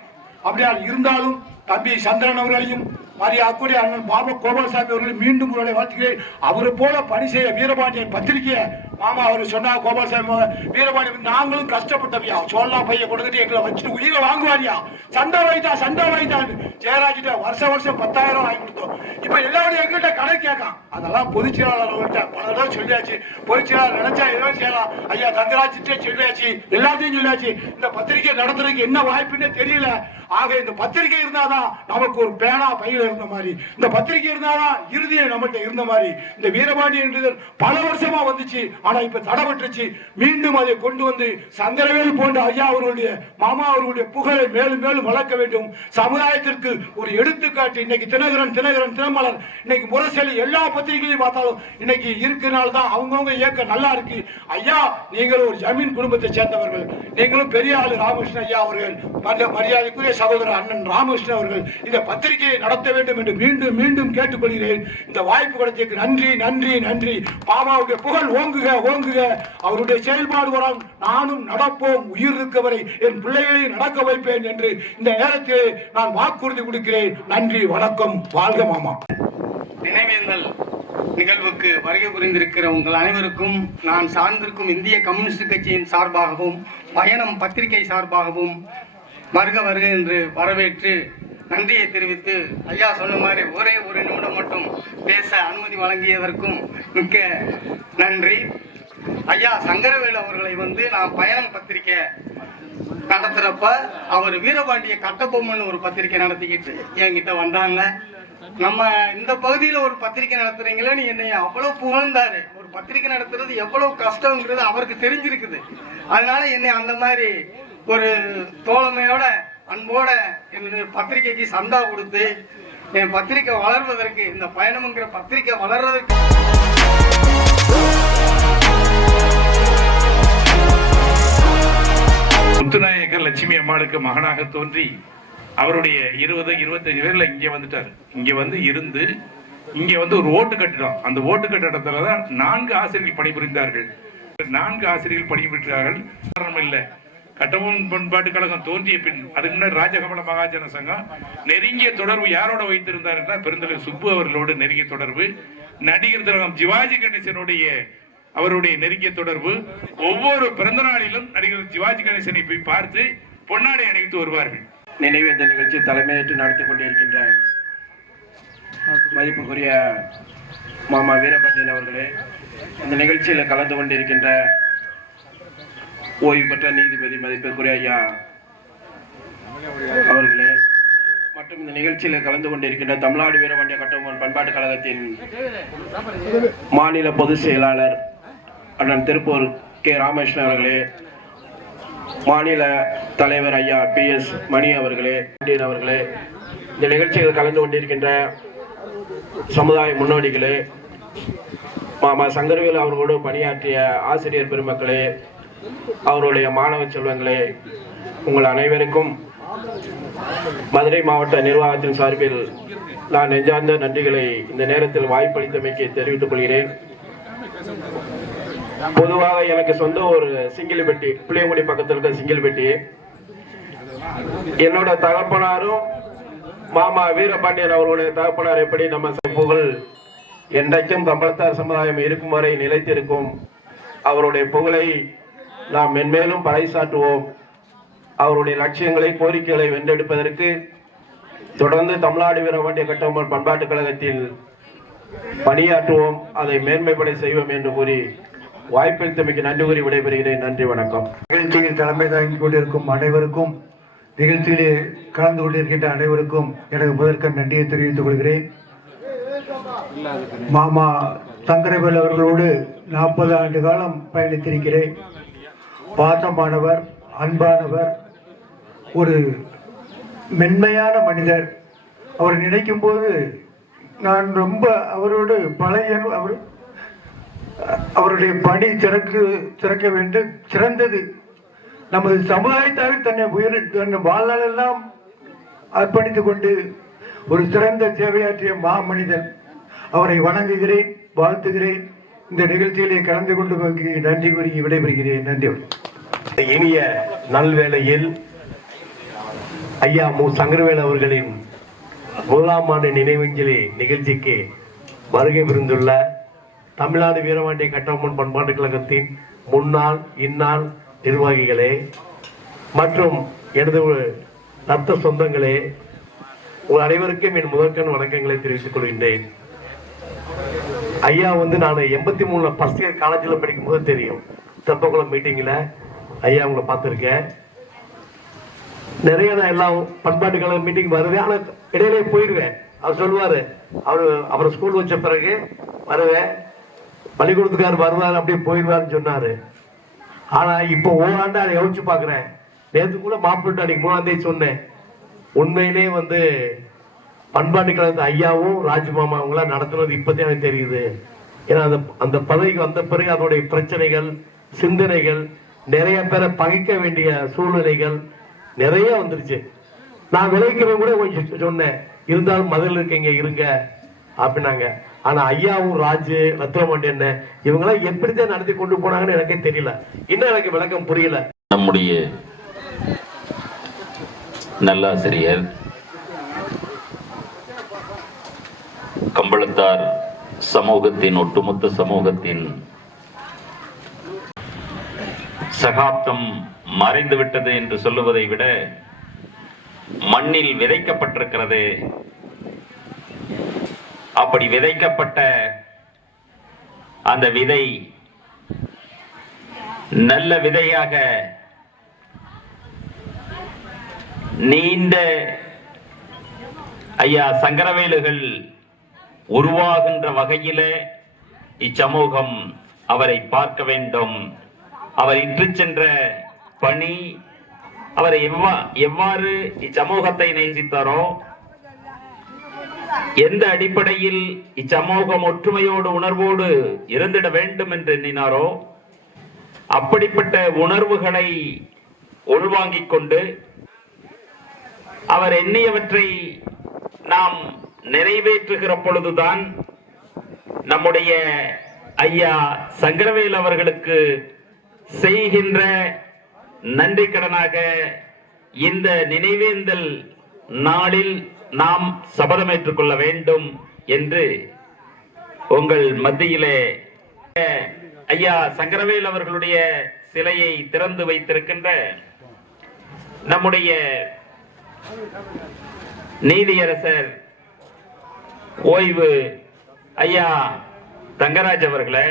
அப்படி ஆள் இருந்தாலும் தம்பி சந்திரன் அவர்களையும் மரியாதைக்குரிய அண்ணன் பாபா கோபாலசாமி அவர்களை மீண்டும் உங்களை வாழ்த்துக்கிறேன். அவரை போல பணி செய்ய வீரபாண்டியன் பத்திரிகையை மாமா அவர் சொன்னா கோபாலசாமி வீரபாண்டியன் நாங்களும் கஷ்டப்பட்டவியா. சோழா பையன் கொடுத்துட்டு எங்களை வச்சுட்டு உயிரை வாங்குவாரியா. சண்டை வாய்தான் ஜெயராஜிட்ட வருஷம் 10,000 வாங்கி கொடுத்தோம். இப்ப எல்லாரும் எங்கிட்ட கடை கேட்கான். அதெல்லாம் பொதுச் செயலாளர் பல தடவை சொல்லியாச்சு. பொதுச் செயலாளர் நினைச்சா எதுவும் செய்யலாம். ஐயா தங்கராஜிட்டே சொல்லியாச்சு, எல்லாத்தையும் சொல்லியாச்சு. இந்த பத்திரிகை நடத்துறதுக்கு என்ன வாய்ப்புன்னு தெரியல. ஆக இந்த பத்திரிகை இருந்தாதான் நமக்கு ஒரு பேனா பையில இருந்த மாதிரி, இந்த பத்திரிகை இருந்தாதான் இறுதியை நம்மகிட்ட இருந்த மாதிரி. இந்த வீரபாண்டியன் பல வருஷமா வந்துச்சு, ஆனா இப்ப தடப்பட்டுச்சு. மீண்டும் அதை கொண்டு வந்து சங்கரவேல் போன்ற ஐயா அவர்களுடைய மாமா அவர்களுடைய புகழை மேலும் மேலும் வளர்க்க வேண்டும். சமுதாயத்திற்கு ஒரு எடுத்துக்காட்டு. இன்னைக்கு தினகரன் தினமலர், இன்னைக்கு முரசொலி, எல்லா பத்திரிகையும் பார்த்தாலும் இன்னைக்கு இருக்கிறனால தான் அவங்கவுங்க இயக்கம் நல்லா இருக்கு. ஐயா நீங்களும் ஒரு ஜமீன் குடும்பத்தை சேர்ந்தவர்கள், நீங்களும் பெரிய ஆளு ராமகிருஷ்ணன் ஐயா அவர்கள், மரியாதைக்குரிய சகோதரர் அண்ணன் ராமகிருஷ்ணன் அவர்கள் இந்த பத்திரிகையை நடத்த வேண்டும் என்று மீண்டும் மீண்டும் கேட்டுக்கொள்கிறேன். இந்த வாய்ப்பு கிடைத்ததுக்கு நன்றி நன்றி நன்றி. மாமாவுடைய புகழ் ஓங்குக ஓங்குக. அவருடைய செயல்பாடு வரால் நானும் நடப்போம், உயிர் இருக்கவரை என் பிள்ளைகளை நடக்க வைப்பேன் என்று இந்த நேரத்தில் நான் வாக்குறுதி கொடுக்கிறேன். நன்றி, வணக்கம், வாழ்க மாமா. நினைவேந்தல் நிகழ்வுக்கு வருகை புரிந்திருக்கிற உங்கள் அனைவருக்கும் நான் சார்ந்திருக்கும் இந்திய கம்யூனிஸ்ட் கட்சியின் சார்பாகவும் பயணம் பத்திரிகை சார்பாகவும் வருக வருக என்று வரவேற்று நன்றியை தெரிவித்து, ஐயா சொன்ன மாதிரி ஒரே ஒரு நிமிடம் மட்டும் பேச அனுமதி வழங்கியதற்கும் மிக்க நன்றி. ஐயா சங்கரவேலு அவர்களை நான் பயணம் பத்திரிகை நடத்துறப்ப அவர் வீரபாண்டிய கட்டபொம்மன் ஒரு பத்திரிகை நடத்திக்கிட்டு என்கிட்ட வந்தாங்க. நம்ம இந்த பகுதியில் ஒரு பத்திரிகை நடத்துறீங்களேன்னு என்னை அவ்வளோ புகழ்ந்தாரு. ஒரு பத்திரிகை நடத்துறது எவ்வளவு கஷ்டங்கிறது அவருக்கு தெரிஞ்சிருக்குது. அதனால என்னை அந்த மாதிரி ஒரு தோழமையோட அன்போட என்னுடைய பத்திரிகைக்கு சந்தா கொடுத்து என் பத்திரிகை வளர்வதற்கு, இந்த பயணம்ங்கிற பத்திரிகை வளர்வதற்கு முத்துநாயக்கர் லட்சுமி அம்மாளுக்கு மகனாக தோன்றி அவருடைய 20-25 பேர்ல இங்கே வந்துட்டார். இங்க இருந்து இங்க ஒரு ஓட்டு கட்டிடம், அந்த ஓட்டு கட்டிடத்துலதான் 4 ஆசிரியர்கள் பணிபுரிந்தார்கள். 4 ஆசிரியர்கள் பணிபுரிந்தார்கள். காரணம் இல்லை, கட்டபொம்மன் பண்பாட்டு கழகம் தோன்றிய பின் அதுக்கு முன்னாடி ராஜகமல மகாஜன சங்கம் நெருங்கிய தொடர்பு யாரோட வைத்திருந்தார் என்றால் பெருந்தலைவர் சுப்பு அவர்களோடு நெருங்கிய தொடர்பு, நடிகர் திலகம் சிவாஜி கணேசனுடைய அவருடைய நெருங்கிய தொடர்பு. ஒவ்வொரு பிறந்த நாளிலும் நடிகர் சிவாஜி கணேசனை போய் பார்த்து பொன்னாடை அணிவித்து வருவார்கள். நினைவேந்தல் நிகழ்ச்சி தலைமையேற்று நடத்தி கொண்டிருக்கின்ற மதிப்புக்குரிய மாமா வீரபாண்டியன் அவர்களே, இந்த நிகழ்ச்சியில் கலந்து கொண்டிருக்கின்ற ஓய்வு பெற்ற நீதிபதி மதிப்பிற்குரிய ஐயா அவர்களே, மற்றும் இந்த நிகழ்ச்சியில் கலந்து கொண்டிருக்கின்ற தமிழ்நாடு வீரபாண்டிய கட்டபொம்மன் பண்பாட்டு கழகத்தின் மாநில பொதுச் செயலாளர் அண்ணன் திருப்பூர் கே ராமகிருஷ்ணன் அவர்களே, மாநில தலைவர் ஐயா PS மணி அவர்களே, அவர்களே, இந்த நிகழ்ச்சியில் கலந்து கொண்டிருக்கின்ற சமுதாய முன்னோடிகளே, மாமா சங்கரவேலு அவர்களோடு பணியாற்றிய ஆசிரியர் பெருமக்களே, அவருடைய மாணவ செல்வங்களே, உங்கள் அனைவருக்கும் மதுரை மாவட்ட நிர்வாகத்தின் சார்பில் நான் நெஞ்சார்ந்த நன்றிகளை இந்த நேரத்தில் வாய்ப்பளித்தமைக்கு தெரிவித்துக் கொள்கிறேன். பொதுவாக எனக்கு சொந்த ஒரு சிங்கிள்பட்டி, புளியங்குடி பக்கத்தில் இருக்க சிங்கிள்பட்டி. என்னோட தகப்பனாரும் மாமா வீரபாண்டியன் அவர்களுடைய தகப்பனார் எப்படி நம்ம புகழ் என்றைக்கும் தமிழத்தார் சமுதாயம் இருக்கும் வரை நிலைத்திருக்கும். அவருடைய புகழை நாம் மென்மேலும் பறைசாற்றுவோம். அவருடைய லட்சியங்களை, கோரிக்கைகளை வென்றெடுப்பதற்கு தொடர்ந்து தமிழ்நாடு வீரபாண்டிய கட்டபொம்மன் பண்பாட்டுக் கழகத்தில் பணியாற்றுவோம், அதை மேன்மைப்படை செய்வோம் என்று கூறி வாய்ப்பளித்தமைக்கு நன்றி கூறி விடைபெறுகிறேன். நன்றி, வணக்கம். நிகழ்ச்சியில் தலைமை தாங்கி கொண்டிருக்கும் அனைவருக்கும், நிகழ்ச்சியிலே கலந்து கொண்டிருக்கின்ற அனைவருக்கும் எனது முதற்கண் நன்றியை தெரிவித்துக் கொள்கிறேன். மாமா சங்கரவேலு அவர்களோடு 40 ஆண்டு காலம் பயணித்திருக்கிறேன். பாசமானவர், அன்பானவர், ஒரு மென்மையான மனிதர். அவர் நினைக்கும் போது நான் ரொம்ப அவரோடு பழைய அவருடைய பணி சிறக்க வேண்டும். சிறந்தது நமது சமுதாயத்தாக தன்னை வாழ்நாளெல்லாம் அர்ப்பணித்துக் கொண்டு ஒரு சிறந்த சேவையாற்றிய மாமனிதன். அவரை வணங்குகிறேன், வாழ்த்துகிறேன். இந்த நிகழ்ச்சியிலே கலந்து கொண்டு நன்றி கூறி விடைபெறுகிறேன். நன்றி. இனிய நல்வேளையில் ஐயா மு சங்கரவேலு அவர்களின் 1ஆம் ஆண்டு நினைவஞ்சலி நிகழ்ச்சிக்கு வருகை புரிந்துள்ள தமிழ்நாடு வீரபாண்டிய கட்டபொம்மன் பண்பாட்டுக் கழகத்தின் முன்னாள் இந்நாள் நிர்வாகிகளே மற்றும் எனது ரத்த சொந்தங்களே, உங்கள் அனைவருக்கும் என் முதற்கண் வணக்கங்களை தெரிவித்துக் கொள்கின்றேன். ஐயா நான் 83 ஃபர்ஸ்ட் இயர் காலேஜில் படிக்கும் போது தெரியும். தெப்பக்குளம் மீட்டிங்கில் ஐயா உங்களை பார்த்துருக்கேன். நிறைய நான் எல்லாம் பண்பாட்டு கழக மீட்டிங் வருவேன், ஆனால் இடையிலே போயிடுவேன். அவர் சொல்லுவார், அவரை ஸ்கூல் வச்ச பிறகு வருவேன், பள்ளிக்கூடத்துக்கார் வருவார், அப்படியே போயிடுவார்னு சொன்னார். ஆனால் இப்போ ஓராண்டு அதை யோசிச்சு பார்க்குறேன். நேற்று கூட மாப்பிள்ளை அன்னைக்கு 3ஆம் தேதி சொன்னேன். உண்மையிலே பண்பாட்டு கழகத்தை ஐயாவும் ராஜ்மாமா அவங்களாம் நடத்துறது இப்போதான் எனக்கு தெரியுது. ஏன்னா அந்த பதவிக்கு வந்த பிறகு அதனுடைய பிரச்சனைகள், சிந்தனைகள், நிறைய பேரை பகைக்க வேண்டிய சூழ்நிலைகள் நிறைய வந்துருச்சு. நான் விளைவிக்கிறவங்க கூட கொஞ்சம் சொன்னேன், இருந்தாலும் மதுரையில் இருக்கீங்க இருங்க அப்படின்னாங்க. ஆனா ஐயாவும் ராஜு ரத்னமண்டி இவங்கெல்லாம் எப்படிதான் நடத்தி கொண்டு போனாங்கன்னு எனக்கே தெரியல. இன்னும் எனக்கு விளக்கம் புரியல. நம்முடைய நல்லாசிரியர் கம்பளத்தார் சமூகத்தின் ஒட்டுமொத்த சமூகத்தின் சகாப்தம் மறைந்து விட்டது என்று சொல்லுவதை விட மண்ணில் விதைக்கப்பட்டிருக்கிறது. அப்படி விதைக்கப்பட்ட அந்த விதை நல்ல விதையாக நீண்ட ஐயா சங்கரவேலுகள் உருவாகின்ற வகையில இச்சமூகம் அவரை பார்க்க வேண்டும். அவர் இன்று சென்ற பணி, அவர் எவ்வாறு இச்சமூகத்தை நேசித்தாரோ, எந்த அடிப்படையில் இச்சமூகம் ஒற்றுமையோடு உணர்வோடு இருந்திட வேண்டும் என்று எண்ணினாரோ, அப்படிப்பட்ட உணர்வுகளை உள்வாங்கிக் கொண்டு அவர் எண்ணியவற்றை நாம் நிறைவேற்றுகிற பொழுதுதான் நம்முடைய ஐயா சங்கரவேல் அவர்களுக்கு செய்கின்ற நன்றி கடனாக இந்த நினைவேந்தல் நாளில் நாம் சபதமேற்றுக் கொள்ள வேண்டும் என்று உங்கள் மத்தியிலே ஐயா சங்கரவேல் அவர்களுடைய சிலையை திறந்து வைத்திருக்கின்ற நம்முடைய நீதியரசர் ஓய்வு ஐயா தங்கராஜ் அவர்களே,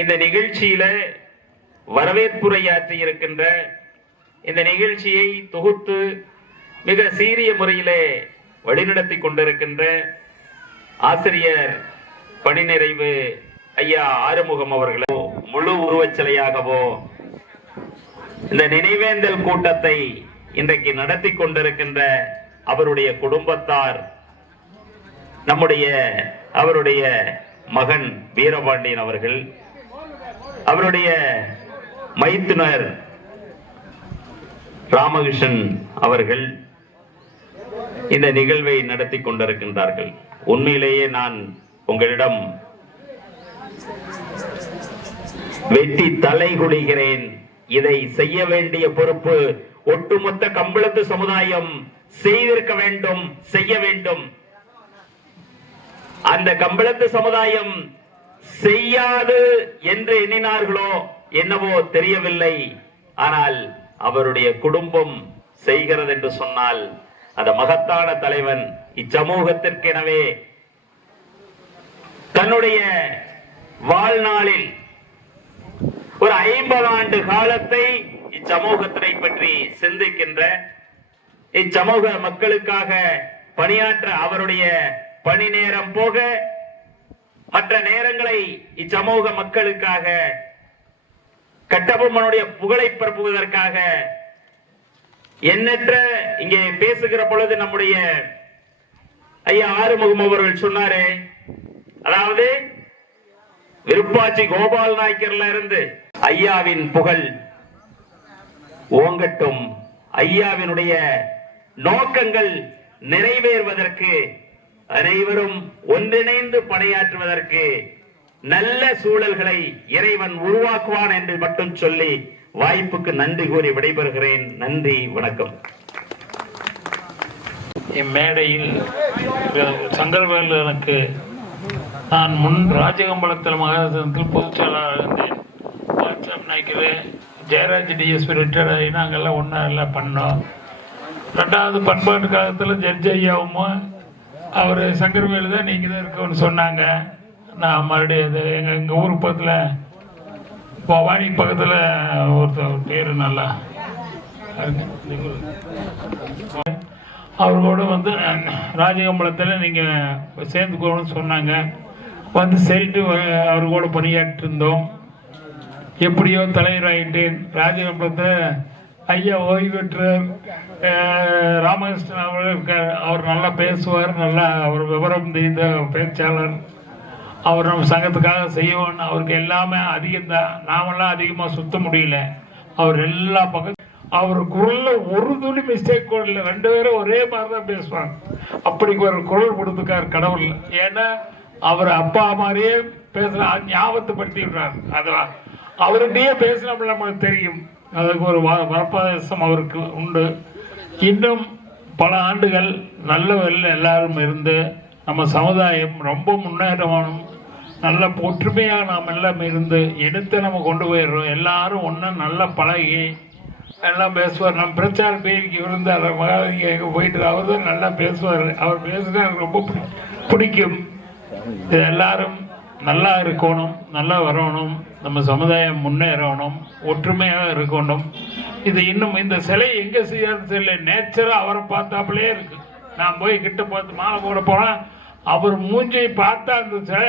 இந்த நிகழ்ச்சியில வரவேற்புரையாற்றி இருக்கின்ற இந்த நிகழ்ச்சியை தொகுத்து மிக சீரிய முறையிலே வழிநடத்தி கொண்டிருக்கின்ற ஆசிரியர் பணி நிறைவு ஐயா ஆறுமுகம் அவர்களோ, முழு உருவச்சிலையாகவோ இந்த நினைவேந்தல் கூட்டத்தை இன்றைக்கு நடத்தி கொண்டிருக்கின்ற அவருடைய குடும்பத்தார், அவருடைய மகன் வீரபாண்டியன் அவர்கள், அவருடைய மைத்துனர் ராமகிருஷ்ணன் அவர்கள் இந்த நிகழ்வை நடத்தி கொண்டிருக்கின்றார்கள். உண்மையிலேயே நான் உங்களிடம் வெட்டி தலை குளிகிறேன். இதை செய்ய வேண்டிய பொறுப்பு ஒட்டுமொத்த கம்பளத்து சமுதாயம் செய்திருக்க வேண்டும், செய்ய வேண்டும். அந்த கம்பளத்து சமுதாயம் செய்யாது என்று எண்ணினார்களோ என்னவோ தெரியவில்லை. ஆனால் அவருடைய குடும்பம் செய்கிறது என்று சொன்னால் அந்த மகத்தான தலைவன் இச்சமூகத்திற்கெனவே தன்னுடைய வாழ்நாளில் ஒரு 50 ஆண்டு காலத்தை இச்சமூகத்தினை பற்றி சிந்திக்கின்ற, இச்சமூக மக்களுக்காக பணியாற்ற அவருடைய பணி நேரம் போக மற்ற நேரங்களை இச்சமூக மக்களுக்காக கட்டபொம்மனுடைய புகழை பரப்புவதற்காக எண்ணற்ற இங்கே பேசுகிற பொழுது நம்முடைய ஐயா ஆறுமுகம் அவர்கள் சொன்னாரே, அதாவது விருப்பாச்சி கோபால் நாயக்கர்ல இருந்து ஐயாவின் புகழ் ஓங்கட்டும், ஐயாவினுடைய நோக்கங்கள் நிறைவேறுவதற்கு அனைவரும் ஒன்றிணைந்து பணியாற்றுவதற்கு நல்ல சூழல்களை இறைவன் உருவாக்குவான் என்று மட்டும் சொல்லி வாய்ப்புக்கு நன்றி கூறி விடைபெறுகிறேன். நன்றி, வணக்கம். இம்மேடையில் சங்கரவேலனுக்கு நான் முன் ராஜகம்பளத்தில் மகாசனத்தில் பொதுச் செயலாளர் இருந்தேன். வாட்ஸ்அப் நாய்க்கு ஜெயராஜ் டிஎஸ்பி ரிட்டையர்ட் ஆகி நாங்கள்லாம் ஒன்றா எல்லாம் பண்ணோம். ரெண்டாவது பண்பாட்டு காலத்தில் ஜட்ஜ் ஐயாவும் அவர் சங்கரவேலு தான் நீங்கள் தான் இருக்கணும்னு சொன்னாங்க. நான் மறுபடியும் அது எங்கள் ஊர் பக்கத்தில் பவானி பக்கத்தில் ஒருத்தர் பேர் நல்லா அவர்களோட வந்து ராஜகம்பளத்தில் நீங்கள் சேர்ந்துக்கணும்னு சொன்னாங்க. வந்து சரிட்டு அவர் கூட பணியாற்றிருந்தோம். எப்படியோ தலைவராகிட்டேன். ராஜகம்பளத்தில் ஐயா ஓய்வு பெற்றார் ராமகிருஷ்ணன் அவர்கள் இருக்கார். அவர் நல்லா பேசுவார், நல்லா அவர் விவரம் தெரிந்த பேச்சாளர். அவர் நம்ம சங்கத்துக்காக செய்யணும். அவருக்கு எல்லாமே அதிகம்தான். நாமெல்லாம் அதிகமாக சுத்த முடியல. அவர் எல்லா பக்கம் அவர் குரல்ல ஒரு துணி மிஸ்டேக் கூட இல்லை, 2 பேரும் ஒரே மாதிரி தான் பேசுவாங்க. அப்படி ஒரு குரல் கொடுத்துக்காரு கடவுள். ஏன்னா அவர் அப்பா மாதிரியே பேசுற ஞாபகப்படுத்தி விடுறாரு. அதெல்லாம் அவர்கிட்டயே பேசினோம்ல நமக்கு தெரியும். அதுக்கு ஒரு வரப்பிரசாதம் அவருக்கு உண்டு. இன்னும் பல ஆண்டுகள் நல்ல வழியில் எல்லாரும் இருந்து நம்ம சமுதாயம் ரொம்ப முன்னேறணும், நல்ல ஒற்றுமையாக நாம் எல்லாம் இருந்து எடுத்து நம்ம கொண்டு போயிடுறோம். எல்லாரும் ஒன்றும் நல்லா பழகி எல்லாம் பேசுவார். நம்ம பிரச்சார பேருக்கு இருந்தார் மகாதிங்க போயிட்டு அவர் தான் நல்லா பேசுவார். அவர் பேசுனா எனக்கு ரொம்ப பிடிக்கும். இது எல்லாரும் நல்லா இருக்கணும், நல்லா வரணும், நம்ம சமுதாயம் முன்னேறணும், ஒற்றுமையாக இருக்கணும். இது இன்னும் இந்த சிலை எங்கே செய்யறது தெரியல, நேச்சராக அவரை பார்த்தாப்புலே இருக்கு. நான் போய் கிட்ட பார்த்து மாலை போட போனால் அவர் மூஞ்சியை பார்த்தா அந்த சிலை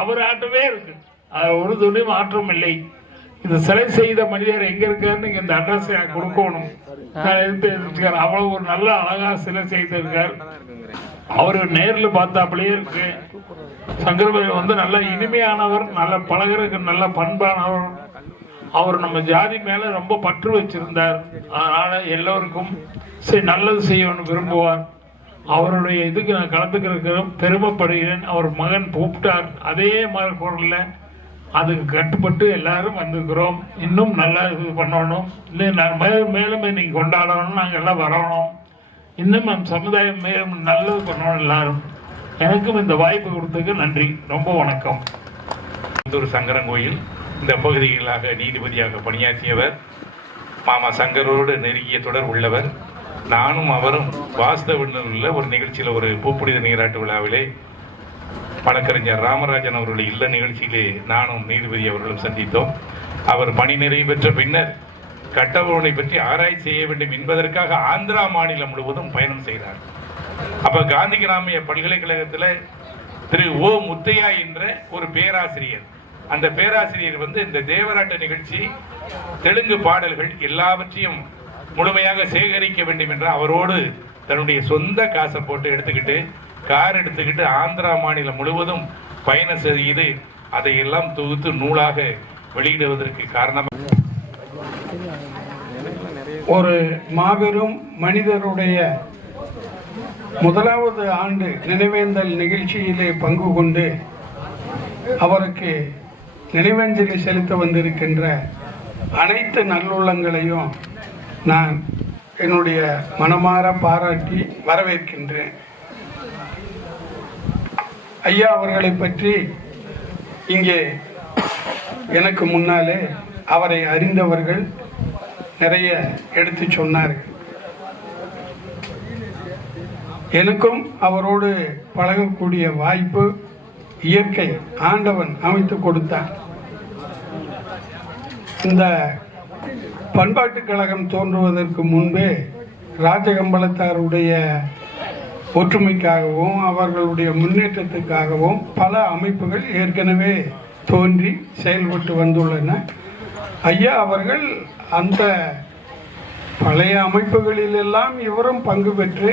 அவர் ஆட்டவே இருக்கு. அது ஒரு துணி மாற்றம் இல்லை. இந்த சிலை செய்த மனிதர் எங்க இருக்காருன்னு இந்த அட்ரஸ் எனக்கு கொடுக்கணும். நான் எடுத்துருக்கார். அவ்வளவு ஒரு நல்ல அழகா சிலை செய்திருக்கார். அவரு நேரில் பார்த்தாப்புலயே இருக்கு. சங்கரபாய் வந்து நல்ல இனிமையானவர், நல்ல பழகிறதுக்கு நல்ல பண்பானவர். அவர் நம்ம ஜாதி மேல ரொம்ப பற்று வச்சிருந்தார். அதனால எல்லோருக்கும் நல்லது செய்யணும்னு விரும்புவார். அவருடைய இதுக்கு நான் கலந்துக்கிறதுக்கு பெருமைப்படுகிறேன். அவர் மகன் கூப்பிட்டார், அதே மாதிரி குரல்ல அதுக்கு கட்டுப்பட்டு எல்லாரும் வந்திருக்கிறோம். இன்னும் நல்லா இது பண்ணணும், மேலும் மேலும் இன்னைக்கு கொண்டாடணும், நாங்கள் எல்லாம் வரணும். இன்னும் நம் சமுதாயம் மேலும் நல்லது பண்ணணும் எல்லாரும். எனக்கும் இந்த வாய்ப்பு கொடுத்ததுக்கு நன்றி. ரொம்ப வணக்கம். சங்கரங்கோயில் இந்த பகுதிகளாக நீதிபதியாக பணியாற்றியவர், மாமா சங்கரோடு நெருங்கிய தொடர் உள்ளவர். நானும் அவரும் வாஸ்தவனில் உள்ள ஒரு நிகழ்ச்சியில், ஒரு பூப்புனித நீராட்டு விழாவிலே வழக்கறிஞர் ராமராஜன் அவருடைய இல்ல நிகழ்ச்சியிலே நானும் நீதிபதி அவர்களும் சந்தித்தோம். அவர் பணி நிறைவு பெற்ற பின்னர் கட்டபொம்மனை பற்றி ஆராய்ச்சி செய்ய வேண்டும் என்பதற்காக ஆந்திரா மாநிலம் முழுவதும் பயணம் செய்தார். அப்ப காந்தி கிராமிய பல்கலைக்கழகத்தில் திரு ஓ முத்தையா என்ற ஒரு பேராசிரியர், அந்த பேராசிரியர் வந்து இந்த தேவராட்ட நிகழ்ச்சி, தெலுங்கு பாடல்கள் எல்லாவற்றையும் முழுமையாக சேகரிக்க வேண்டும் என்ற அவரோடு தன்னுடைய சொந்த காசை போட்டு எடுத்துக்கிட்டு கார் எடுத்துக்கிட்டு ஆந்திரா மாநிலம் முழுவதும் பயணம் செய்து அதையெல்லாம் தொகுத்து நூலாக வெளியிடுவதற்கு காரணம் ஒரு மாபெரும் மனிதருடைய முதலாவது ஆண்டு நினைவேந்தல் நிகழ்ச்சியிலே பங்கு கொண்டு அவருக்கு நினைவஞ்சலி செலுத்த வந்திருக்கின்ற அனைத்து நல்லுள்ளங்களையும் நான் என்னுடைய மனமாற பாராட்டி வரவேற்கின்றேன். ஐயா அவர்களை பற்றி இங்கே எனக்கு முன்னாலே அவரை அறிந்தவர்கள் நிறைய எடுத்து சொன்னார்கள். எனக்கும் அவரோடு பழகக்கூடிய வாய்ப்பு இயற்கை ஆண்டவன் அமைத்து கொடுத்தார். இந்த பண்பாட்டுக் கழகம் தோன்றுவதற்கு முன்பே ராஜகம்பளத்தாருடைய ஒற்றுமைக்காகவும் அவர்களுடைய முன்னேற்றத்துக்காகவும் பல அமைப்புகள் ஏற்கனவே தோன்றி செயல்பட்டு வந்துள்ளன. ஐயா அவர்கள் அந்த பழைய அமைப்புகளிலெல்லாம் இவரும் பங்கு பெற்று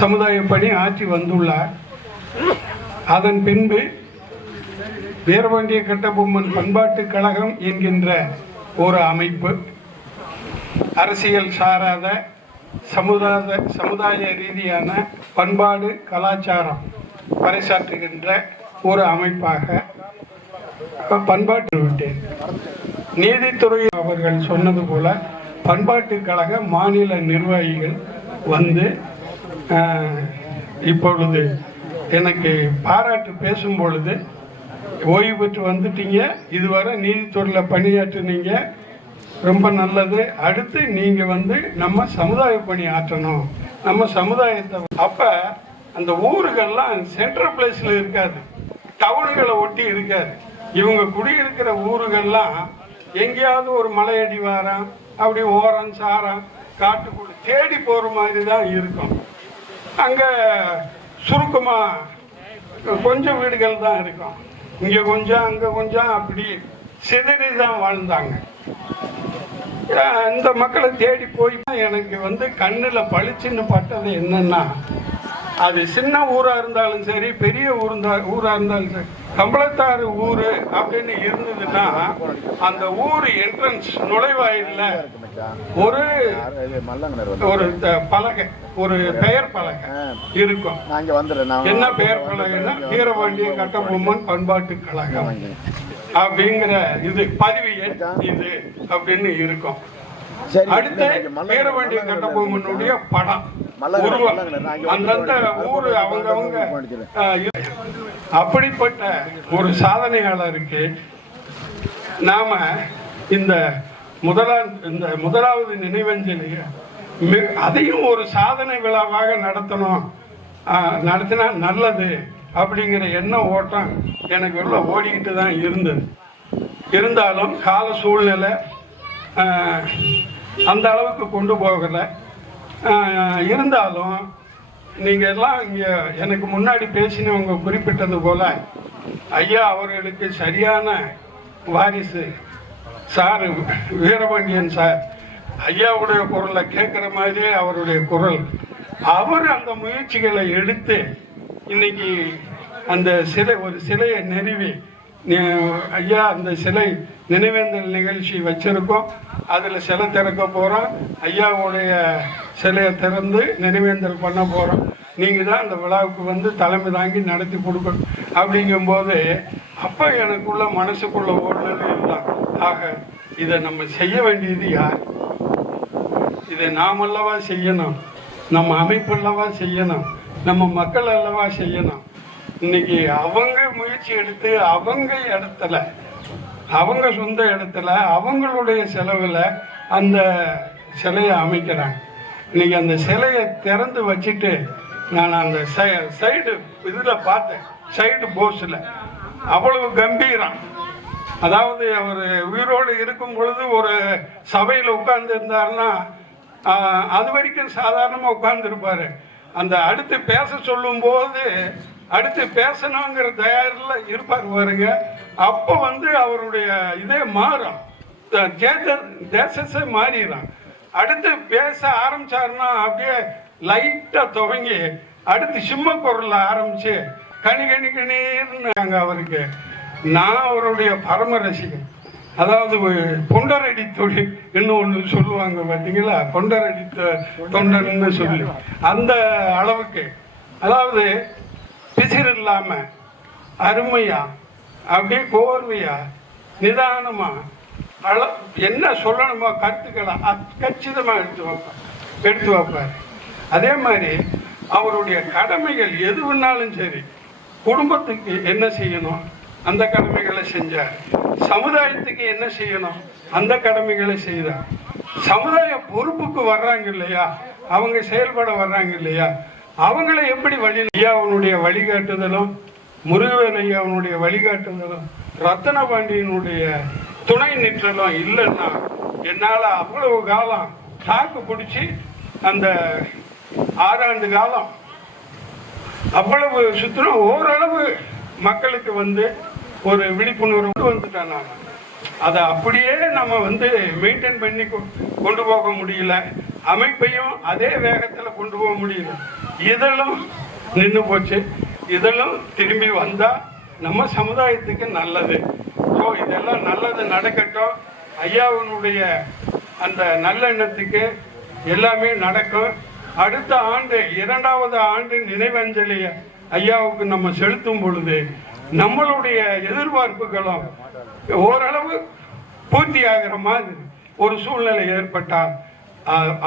சமுதாய பணி ஆற்றி வந்துள்ளார். அதன் பின்பு வீரபாண்டிய கட்டபொம்மன் பண்பாட்டுக் கழகம் என்கின்ற ஒரு அமைப்பு, அரசியல் சாராத சமுதாய ரீதியான பண்பாடு கலாச்சாரம் பறைசாற்றுகின்ற ஒரு அமைப்பாக பண்பாட்டு விட்டேன். நீதித்துறை அவர்கள் சொன்னது போல பண்பாட்டுக் கழக மாநில நிர்வாகிகள் வந்து இப்பொழுது எனக்கு பாராட்டு பேசும் பொழுது, ஓய்வு பெற்று வந்துட்டீங்க, இதுவரை நீதித்துறையில் பணியாற்றினீங்க, ரொம்ப நல்லது, அடுத்து நீங்க வந்து நம்ம சமுதாய பணி ஆற்றணும், நம்ம சமுதாயத்தை. அப்ப அந்த ஊர்கள்லாம் சென்ட்ரல் பிளேஸ்ல இருக்காது, டவுன்களை ஒட்டி இருக்காது. இவங்க குடியிருக்கிற ஊர்கள்லாம் எங்கேயாவது ஒரு மலையடி வாரம், அப்படி ஓரம் சாரம் காட்டுக்குள்ள தேடி போற மாதிரி தான் இருக்கும். அங்க சுருக்கமா கொஞ்சம் வீடுகள் தான் இருக்கும். இங்க கொஞ்சம் அங்க கொஞ்சம் அப்படி சிதறி தான் வாழ்ந்தாங்க. இந்த மக்களை தேடி போய் எனக்கு வந்து கண்ணுல பளிச்சுன்னு பட்டது என்னன்னா, அது சின்ன ஊரா இருந்தாலும் சரி, பெரிய ஊரா இருந்தாலும் சரி, கம்பளத்தாறு ஊரு அப்படின்னு இருந்ததுன்னா அந்த ஊர் என்ட்ரன்ஸ் நுழைவாயில்ல ஒரு பலகை, ஒரு பெயர் பலகை இருக்கும். என்ன பெயர் பலகைன்னா வீரபாண்டிய கட்டபொம்மன் பண்பாட்டு கழகம் அப்படிங்கிற இது பதிவு இது அப்படின்னு இருக்கும். அடுத்த வீரபாண்டிய கட்டபொம்மனுடைய படம் உருவம் அந்தந்த ஊரு அவங்கவங்க. அப்படிப்பட்ட ஒரு சாதனையாளருக்கு நாம இந்த முதலாவது நினைவஞ்சலி அதையும் ஒரு சாதனை விழாவாக நடத்தினா நல்லது அப்படிங்கிற எண்ண ஓட்டம் எனக்கு உள்ள ஓடிக்கிட்டு தான் இருந்தது. இருந்தாலும் கால சூழ்நிலை அந்த அளவுக்கு கொண்டு போகலை. இருந்தாலும் நீங்கள் எல்லாம் இங்கே எனக்கு முன்னாடி பேசினவங்க குறிப்பிட்டது போல ஐயா அவர்களுக்கு சரியான வாரிசு சார் வீரபாண்டியன் சார். ஐயாவுடைய குரலை கேட்குற மாதிரியே அவருடைய குரல். அவர் அந்த முயற்சிகளை எடுத்து இன்னைக்கு அந்த ஒரு சிலையை நிறுவி ஐயா அந்த சிலை நினைவேந்தல் நிகழ்ச்சி வச்சிருக்கோம். அதில் சிலை திறக்க போகிறோம். ஐயாவுடைய சிலையை திறந்து நினைவேந்தல் பண்ண போகிறோம். நீங்கள் தான் அந்த விழாவுக்கு வந்து தலைமை தாங்கி நடத்தி கொடுக்கணும் அப்படிங்கும்போது அப்போ எனக்குள்ள மனசுக்குள்ள ஓடுனது இதுதான். ஆக இதை நம்ம செய்ய வேண்டியது யார்? இதை நாம் அல்லவா செய்யணும், நம்ம அமைப்பு அல்லவா செய்யணும், நம்ம மக்கள் அல்லவா செய்யணும். இன்னைக்கு அவங்க முயற்சி எடுத்து அவங்க இடத்துல, அவங்க சொந்த இடத்துல அவங்களுடைய செலவில் அந்த சிலையை அமைக்கிறாங்க. இன்னைக்கு அந்த சிலையை திறந்து வச்சுட்டு நான் அந்த சைடு இதில் பார்த்தேன், சைடு போர்ஸில் அவ்வளவு கம்பீரம். அதாவது அவர் உயிரோடு இருக்கும் பொழுது ஒரு சபையில் உட்கார்ந்து இருந்தாருன்னா அது வரைக்கும் சாதாரணமாக உட்கார்ந்துருப்பாரு. அந்த அடுத்து பேச சொல்லும் போது அடுத்து பேசணுங்கிற தயாரில் இருப்பார் பாருங்க. அப்போ வந்து அவருடைய இதே மாறும், தேசஸே மாறிடும். அடுத்து பேச ஆரம்பிச்சாருன்னா அப்படியே லைட்டா துவங்கி அடுத்து சிம்ம குரல்ல ஆரம்பிச்சு கணிர்னு அவருக்கு. நான் அவருடைய பரம ரசிகன். அதாவது பொண்டரடி தொழில் இன்னும் ஒன்று சொல்லுவாங்க பார்த்தீங்களா, பொண்டரடி தொண்டர்னு சொல்லி அந்த அளவுக்கு. அதாவது பிசிறு இல்லாம அருமையா அப்படியே கோர்வையா நிதானமா என்ன சொல்லணுமோ கருத்துக்களை கச்சிதமாக எடுத்து வைப்பார். அதே மாதிரி அவருடைய கடமைகள் எது வேணாலும் சரி, குடும்பத்துக்கு என்ன செய்யணும் அந்த கடமைகளை செஞ்சார், சமுதாயத்துக்கு என்ன செய்யணும் அந்த கடமைகளை செய்தார். சமுதாய பொறுப்புக்கு வர்றாங்க இல்லையா, அவங்க செயல்பட வர்றாங்க இல்லையா, அவங்களை எப்படி ஐயாவுடைய வழிகாட்டுதலும், முருகவேல் ஐயாவுடைய வழிகாட்டுதலும், ரத்தன பாண்டியனுடைய துணை நிற்றலும் இல்லைன்னா என்னால் அவ்வளவு காலம் தாக்கு பிடிச்சி அந்த 6 ஆண்டு காலம் அவ்வளவு சுத்தம் ஓரளவு மக்களுக்கு வந்து ஒரு விழிப்புணர்வு வந்துட்டேன். நான் அதை அப்படியே நம்ம வந்து மெயின்டைன் பண்ணி கொண்டு போக முடியல, அமைப்பையும் அதே வேகத்தில் கொண்டு போக முடியல. இதெல்லாம் நின்று போச்சு. இதெல்லாம் திரும்பி வந்தால் நம்ம சமுதாயத்துக்கு நல்லது. ஸோ இதெல்லாம் நல்லது நடக்கட்டும். ஐயாவினுடைய அந்த நல்லெண்ணத்துக்கு எல்லாமே நடக்கும். அடுத்த ஆண்டு 2வது ஆண்டு நினைவஞ்சலி ஐயாவுக்கு நம்ம செலுத்தும் பொழுது நம்மளுடைய எதிர்பார்ப்புகளும் ஓரளவு பூர்த்தி ஆகிற மாதிரி ஒரு சூழ்நிலை ஏற்பட்டால்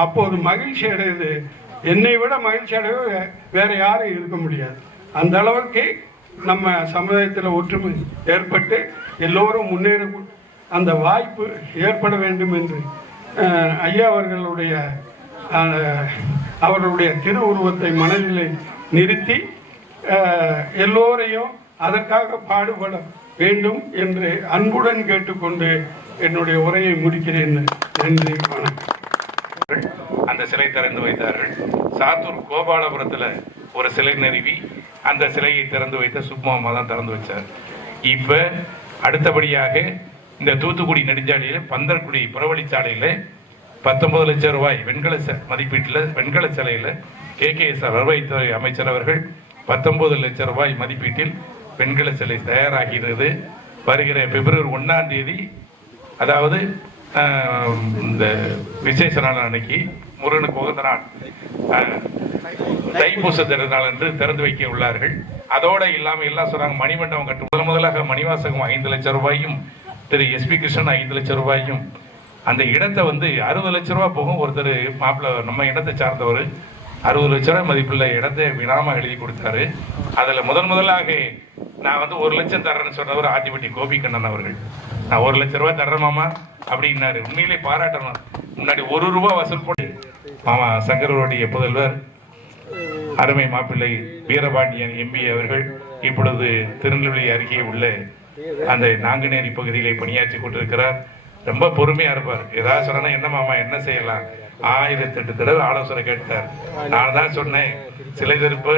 அப்போது மகிழ்ச்சி அடையுது. என்னை விட மகிழ்ச்சி அடைவு வேற யாரும் இருக்க முடியாது. அந்த அளவுக்கு நம்ம சமுதாயத்தில் ஒற்றுமை ஏற்பட்டு எல்லோரும் முன்னேற அந்த வாய்ப்பு ஏற்பட வேண்டும் என்று ஐயா அவர்களுடைய திருவுருவத்தை மனதில் நிறுத்தி எல்லோரையும் அதற்காக பாடுபட வேண்டும் என்று அன்புடன் கேட்டுக்கொண்டு என்னுடைய உரையை முடிக்கிறேன். நன்றி, வணக்கம். அந்த சிலை திறந்து வைத்தார்கள். சாத்தூர் கோபாலபுரத்தில் ஒரு சிலை நிறுவி அந்த சிலையை திறந்து வைத்த சுப்மாமா தான் திறந்து வச்சார். இப்போ அடுத்தபடியாக இந்த தூத்துக்குடி நெடுஞ்சாலையில் பந்தர்குடி புறவழிச்சாலையில் 19 லட்சம் ரூபாய் வெண்கல மதிப்பீட்டில் வெண்கல சிலையில் KKSR வருவாய்த்துறை அமைச்சர் அவர்கள் 19 லட்சம் ரூபாய் மதிப்பீட்டில் வெண்கல சிலை தயாராகிறது. வருகிற பிப்ரவரி 1ஆம் தேதி, அதாவது இந்த விசேஷ நாள் அன்னைக்கு முருகனுக்கு உகந்த நாள் தைப்பூச திருநாள் என்று திறந்து வைக்க உள்ளார்கள். அதோட இல்லாமல் எல்லாம் சொல்றாங்க மணிமண்டபம் கட்டும் முதலாக மணிவாசகம் 5 லட்சம் ரூபாயும் திரு SP கிருஷ்ணன் 5 லட்சம் ரூபாயும் அந்த இடத்தை 60 லட்சம் ரூபாய் போகும். ஒருத்தர் மாப்பிள்ள நம்ம இடத்தை சார்ந்தவர் 60 லட்ச ரூபாய் மதிப்புள்ள இடத்தை வினாம எழுதி கொடுத்தாரு. அதுல முதலாக நான் 1 லட்சம் தர்றேன்னு சொன்னவர் ஆதிபட்டி கோபிகண்ணன் அவர்கள். நான் 1 லட்சம் ரூபாய் தர்றேன் அப்படின்னாரு. உண்மையிலே பாராட்டணும். முன்னாடி 1 ரூபாய் வசூல் போட்டு மாமா சங்கரவருடைய புதல்வர் அருமை மாப்பிள்ளை வீரபாண்டியன் MP அவர்கள் இப்பொழுது திருநெல்வேலி அருகே உள்ள அந்த நாங்குநேரி பகுதியிலே பணியாற்றி கொண்டிருக்கிறார். ரொம்ப பொறுமையா இருப்பார். ஏதாவது சொன்னா என்ன மாமா என்ன செய்யலாம் 1008 தடவை ஆலோசனை கேட்டார். நான் தான் சொன்னேன் சிலை திருப்பு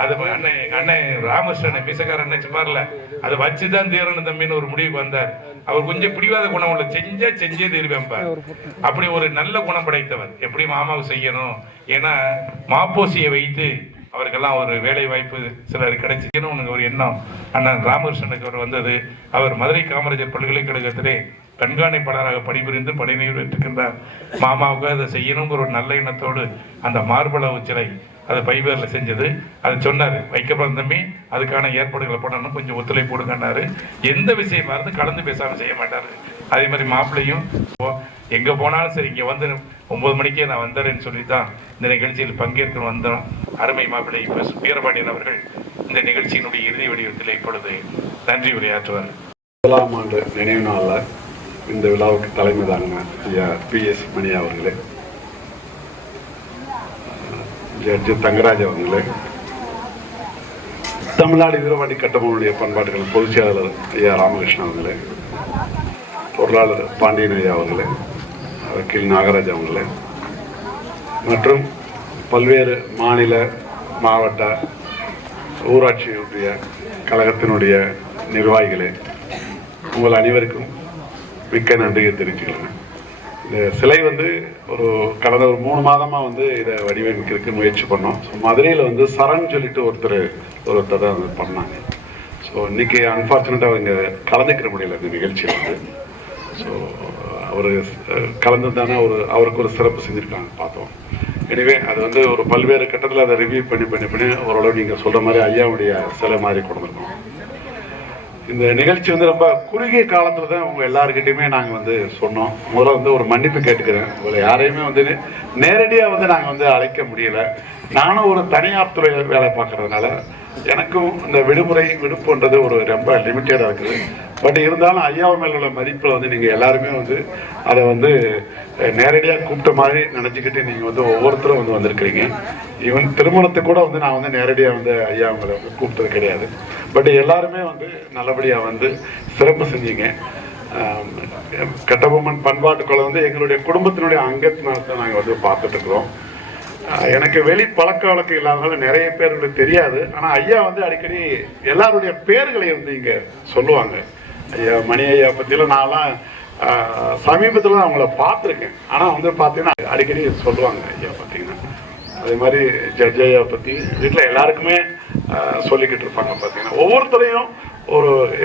அது அண்ணன் ராமகிருஷ்ணன் மீசக்கார அண்ணன் சும்மார்ல அதை வச்சுதான் தீரணும் தம்பின்னு ஒரு முடிவுக்கு வந்தார். அவர் கொஞ்சம் பிடிவாத குணம் உள்ள செஞ்சே தீர்வேன்பார். அப்படி ஒரு நல்ல குணம் படைத்தவர். எப்படி மாமாவை செய்யணும், ஏன்னா மாப்போசியை வைத்து அவருக்கெல்லாம் ஒரு வேலை வாய்ப்பு சிலர் கிடைச்சிக்கணும் ஒரு எண்ணம் அண்ணன் ராமகிருஷ்ணனுக்கு அவர் வந்தது. அவர் மதுரை காமராஜர் பல்கலைக்கழகத்திலே கண்காணிப்பாளராக பணிபுரிந்து பணிபுரிந்திருக்கின்றார். மாமாவுக்கு அதை செய்யணுங்கிற ஒரு நல்ல எண்ணத்தோடு அந்த மார்பளவு சிலை அதை பைபரில் செஞ்சது. அது சொன்னார் வைக்கப்படும் தம்பி அதுக்கான ஏற்பாடுகளை பண்ணணும் கொஞ்சம் ஒத்துழைப்பு கொடுங்கன்னாரு. எந்த விஷயமா இருந்து கலந்து பேசாமல் செய்ய மாட்டார். அதே மாதிரி மாப்பிள்ளையும் எங்கே போனாலும் சரி இங்கே 9 மணிக்கே நான் வந்துடுறேன்னு சொல்லி தான் இந்த நிகழ்ச்சியில் பங்கேற்க வந்தோம். அருமை மாப்பிள்ளை வீரபாண்டியன் அவர்கள் இந்த நிகழ்ச்சியினுடைய இறுதி வடிவத்தில் இப்பொழுது நன்றி உரையாற்றுவார். 1ஆம் ஆண்டு நினைவு நாளில் இந்த விழாவுக்கு தலைமை தாங்கின ஐயா PS மணி அவர்களே, ஜட்ஜு தங்கராஜ் அவர்களே, தமிழ்நாடு வீரபாண்டி கட்டபொம்மனுடைய பண்பாடுகள் பொதுச் செயலாளர் ஐயா ராமகிருஷ்ணன் அவர்களே, பொருளாளர் பாண்டியன் ஐயா அவர்களே, வக்கீல் நாகராஜ் அவர்களே மற்றும் பல்வேறு மாநில மாவட்ட ஊராட்சி ஒன்றிய கழகத்தினுடைய நிர்வாகிகளே, உங்கள் அனைவருக்கும் மிக்க நன்றியை தெரிவிச்சுக்கிறேன். இந்த சிலை ஒரு கடந்த ஒரு 3 மாதமாக இதை வடிவமைக்கிறதுக்கு முயற்சி பண்ணோம். ஸோ மதுரையில் சரண் சொல்லிட்டு ஒருத்தர் தான் பண்ணாங்க. ஸோ இன்னைக்கு அன்ஃபார்ச்சுனேட்டாக இங்கே கலந்துக்கிற முடியல இந்த நிகழ்ச்சியில். ஸோ அவர் கலந்து தானே அவருக்கு ஒரு சிறப்பு செஞ்சுருக்காங்க பார்த்தோம். எனவே அது ஒரு பல்வேறு கட்டத்தில் அதை ரிவ்யூ பண்ணி ஓரளவு நீங்கள் சொல்கிற மாதிரி ஐயாவுடைய சிலை மாதிரி கொண்டு வந்திருக்கோம். இந்த நிகழ்ச்சி ரொம்ப குறுகிய காலத்தில் தான் உங்கள் எல்லாருக்கிட்டையுமே நாங்கள் சொன்னோம். முதல்ல ஒரு மன்னிப்பு கேட்டுக்கிறேன். உங்களை யாரையுமே நேரடியாக நாங்கள் அழைக்க முடியலை. நானும் ஒரு தனியார் துறை வேலை பார்க்கறதுனால எனக்கும் இந்த விடுப்புன்றது ரொம்ப லிமிட்டடாக இருக்குது. பட் இருந்தாலும் ஐயாவை மேல உள்ள மதிப்பில் நீங்கள் எல்லாருமே அதை நேரடியாக கூப்பிட்ட மாதிரி நினச்சிக்கிட்டு நீங்கள் ஒவ்வொருத்தரும் வந்திருக்கிறீங்க. ஈவன் திருமணத்தை கூட நான் நேரடியாக ஐயா அவங்களை கூப்பிட்டது கிடையாது. பட் எல்லாருமே நல்லபடியாக சிறப்பு செஞ்சீங்க. கட்டபொம்மன் பண்பாட்டுக்குள்ள எங்களுடைய குடும்பத்தினுடைய அங்கத்தினால நாங்கள் பார்த்துட்டு இருக்கிறோம். எனக்கு வெளி பழக்க வழக்கம் இல்லாதனால நிறைய பேர்களுக்கு தெரியாது. ஆனால் ஐயா அடிக்கடி எல்லாருடைய பேர்களை இங்கே சொல்லுவாங்க. ஐயா மணி ஐயா பற்றிலாம் நான்லாம் சமீபத்தில் தான் அவங்கள பார்த்துருக்கேன். ஆனால் பார்த்தீங்கன்னா அடிக்கடி சொல்லுவாங்க ஐயா பார்த்தீங்கன்னா. அதே மாதிரி ஜட்ஜ் ஐயா பற்றி வீட்டில் எல்லாருக்குமே சொல்லிக்கிட்டு இருப்பாங்க. பார்த்தீங்கன்னா ஒவ்வொருத்தரையும்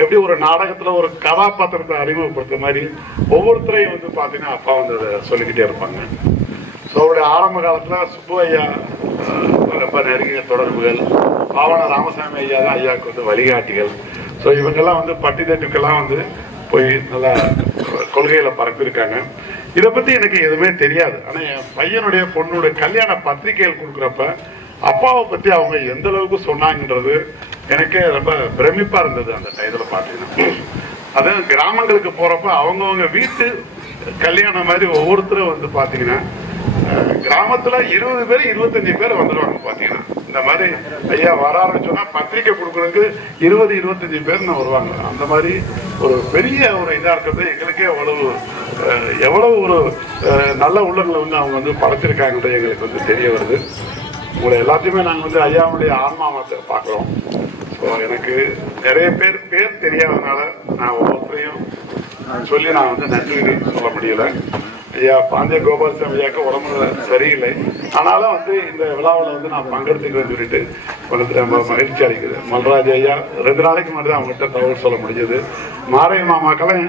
எப்படி ஒரு நாடகத்தில் ஒரு கதாபாத்திரத்தை அறிமுகப்படுத்துற மாதிரி ஒவ்வொருத்தரையும் பார்த்தீங்கன்னா அப்பா அதை சொல்லிக்கிட்டே இருப்பாங்க. ஸோ அவருடைய ஆரம்ப காலத்தில் சுப்பு ஐயா ரொம்ப நெருங்கிய தொடர்புகள், பாவன ராமசாமி ஐயா தான் ஐயாவுக்கு வழிகாட்டிகள். ஸோ இவங்கெல்லாம் பட்டிதட்டுக்கெல்லாம் போய் நல்லா கொள்கைகளை பரப்பியிருக்காங்க. இதை பற்றி எனக்கு எதுவுமே தெரியாது. ஆனால் என் பையனுடைய பொண்ணுடைய கல்யாண பத்திரிகைகள் கொடுக்குறப்ப அப்பாவை பற்றி அவங்க எந்த அளவுக்கு சொன்னாங்கன்றது எனக்கே ரொம்ப பிரமிப்பாக இருந்தது. அந்த டைத்தில் பார்த்தீங்கன்னா அதான் கிராமங்களுக்கு போகிறப்ப அவங்கவுங்க வீட்டு கல்யாணம் மாதிரி ஒவ்வொருத்தரும் பார்த்தீங்கன்னா கிராமத்துல 20 பேர் 25 பேர் வந்துடுவாங்க. பாத்தீங்கன்னா இந்த மாதிரி ஐயா வராருன்னு சொன்னா பத்திரிக்கை கொடுக்கறதுக்கு 20-25 பேர் வருவாங்க. அந்த மாதிரி ஒரு பெரிய ஒரு இதா இருக்கிறது எங்களுக்கே எவ்வளவு ஒரு நல்ல உள்ளங்களை அவங்க படைச்சிருக்காங்கன்றது எங்களுக்கு தெரிய வருது. உங்களை எல்லாத்தையுமே நாங்கள் ஐயாவுடைய ஆன்மாவத்தை பார்க்குறோம். ஸோ எனக்கு நிறைய பேர் தெரியாததுனால நான் ஒவ்வொருத்தரையும் சொல்லி நான் நன்றி சொல்ல முடியல. ஐயா பாண்டிய கோபாலசாமி ஐயாவுக்கு உடம்பு சரியில்லை. ஆனாலும் இந்த விழாவில் நான் பங்கெடுத்துக்கிறேன்னு சொல்லிட்டு ரொம்ப மகிழ்ச்சி அளிக்குது. மல்ராஜ் ஐயா 2 நாளைக்கு முன்னாடி தான் அவங்ககிட்ட தகவல் சொல்ல முடிஞ்சது. மாரை மாமாக்கெல்லாம்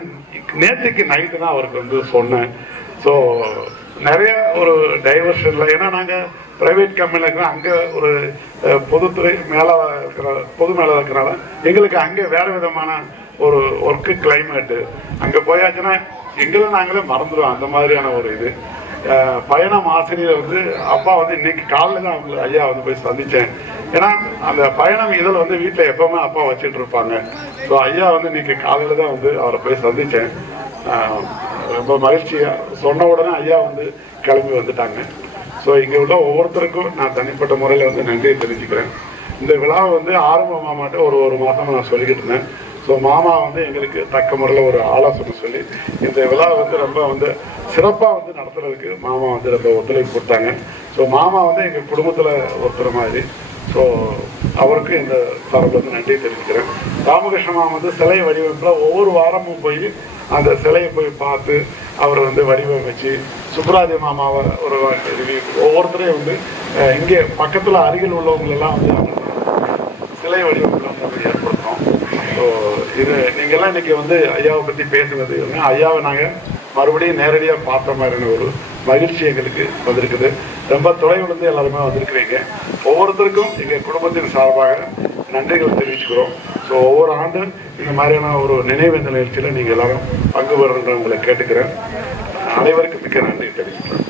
நேற்றுக்கு நைட்டு தான் அவருக்கு வந்து சொன்னேன். ஸோ நிறைய ஒரு டைவர்ஷன்ல, ஏன்னா நாங்கள் பிரைவேட் கம்பெனியில் இருக்கிறோம், அங்கே ஒரு பொதுத்துறை மேலே இருக்கிற பொது மேலே இருக்கிறனால எங்களுக்கு அங்கே வேறு விதமான ஒரு ஒர்க்கு கிளைமேட்டு. அங்கே போயாச்சுன்னா எங்களை நாங்களே மறந்துடுவோம், அந்த மாதிரியான ஒரு இது. பயணம் ஆசிரியர் வந்து அப்பா வந்து இன்னைக்கு காலையில் தான் அவங்க ஐயா வந்து போய் சந்தித்தேன். ஏன்னா அந்த பயணம் இதில் வந்து வீட்டில் எப்பவுமே அப்பா வச்சுட்டு இருப்பாங்க. ஸோ ஐயா வந்து இன்னைக்கு காலையில் தான் வந்து அவரை போய் சந்தித்தேன். ரொம்ப மகிழ்ச்சியாக சொன்ன உடனே ஐயா வந்து கிளம்பி வந்துட்டாங்க. ஸோ இங்கே உள்ள ஒவ்வொருத்தருக்கும் நான் தனிப்பட்ட முறையில் வந்து நன்றியை தெரிஞ்சுக்கிறேன். இந்த விழாவை வந்து ஆரம்ப மாமாட்ட ஒரு மாதம் நான் சொல்லிக்கிட்டு இருந்தேன். ஸோ மாமா வந்து எங்களுக்கு தக்க முறையில் ஒரு ஆலோசனை சொல்லி இந்த விழா வந்து ரொம்ப வந்து சிறப்பாக வந்து நடத்துறதுக்கு மாமா வந்து ரொம்ப ஒத்துழைப்பு கொடுத்தாங்க. ஸோ மாமா வந்து எங்கள் குடும்பத்தில் ஒருத்தர் மாதிரி. ஸோ அவருக்கு இந்த சார்பில் வந்து நன்றி தெரிவிக்கிறேன். ராமகிருஷ்ண மாமா வந்து சிலை வடிவமைப்பில் ஒவ்வொரு வாரமும் போய் அந்த சிலையை போய் பார்த்து அவர் வந்து வடிவமைச்சு, சுப்ராஜ மாமாவை ஒரு ஒவ்வொருத்தரையும் வந்து இங்கே பக்கத்தில் அருகில் உள்ளவங்களெல்லாம் வந்து சிலை வடிவமைப்பில் வந்து நம்ம ஏற்படுத்தோம். ஸோ இது நீங்கள்லாம் இன்னைக்கு வந்து ஐயாவை பற்றி பேசுனது, ஐயாவை நாங்கள் மறுபடியும் நேரடியாக பார்த்த மாதிரியான ஒரு மகிழ்ச்சி எங்களுக்கு வந்திருக்குது. ரொம்ப தொலைவிலிருந்து எல்லாருமே வந்திருக்கிறீங்க. ஒவ்வொருத்தருக்கும் எங்கள் குடும்பத்தின் சார்பாக நன்றிகள் தெரிவிச்சுக்கிறோம். ஸோ ஒவ்வொரு ஆண்டும் இந்த மாதிரியான ஒரு நினைவேந்த நிகழ்ச்சியில் நீங்கள் எல்லாரும் பங்கு பெறணுன்ற உங்களை கேட்டுக்கிறேன். அனைவருக்கும் மிக்க நன்றி தெரிவிக்கிறேன்.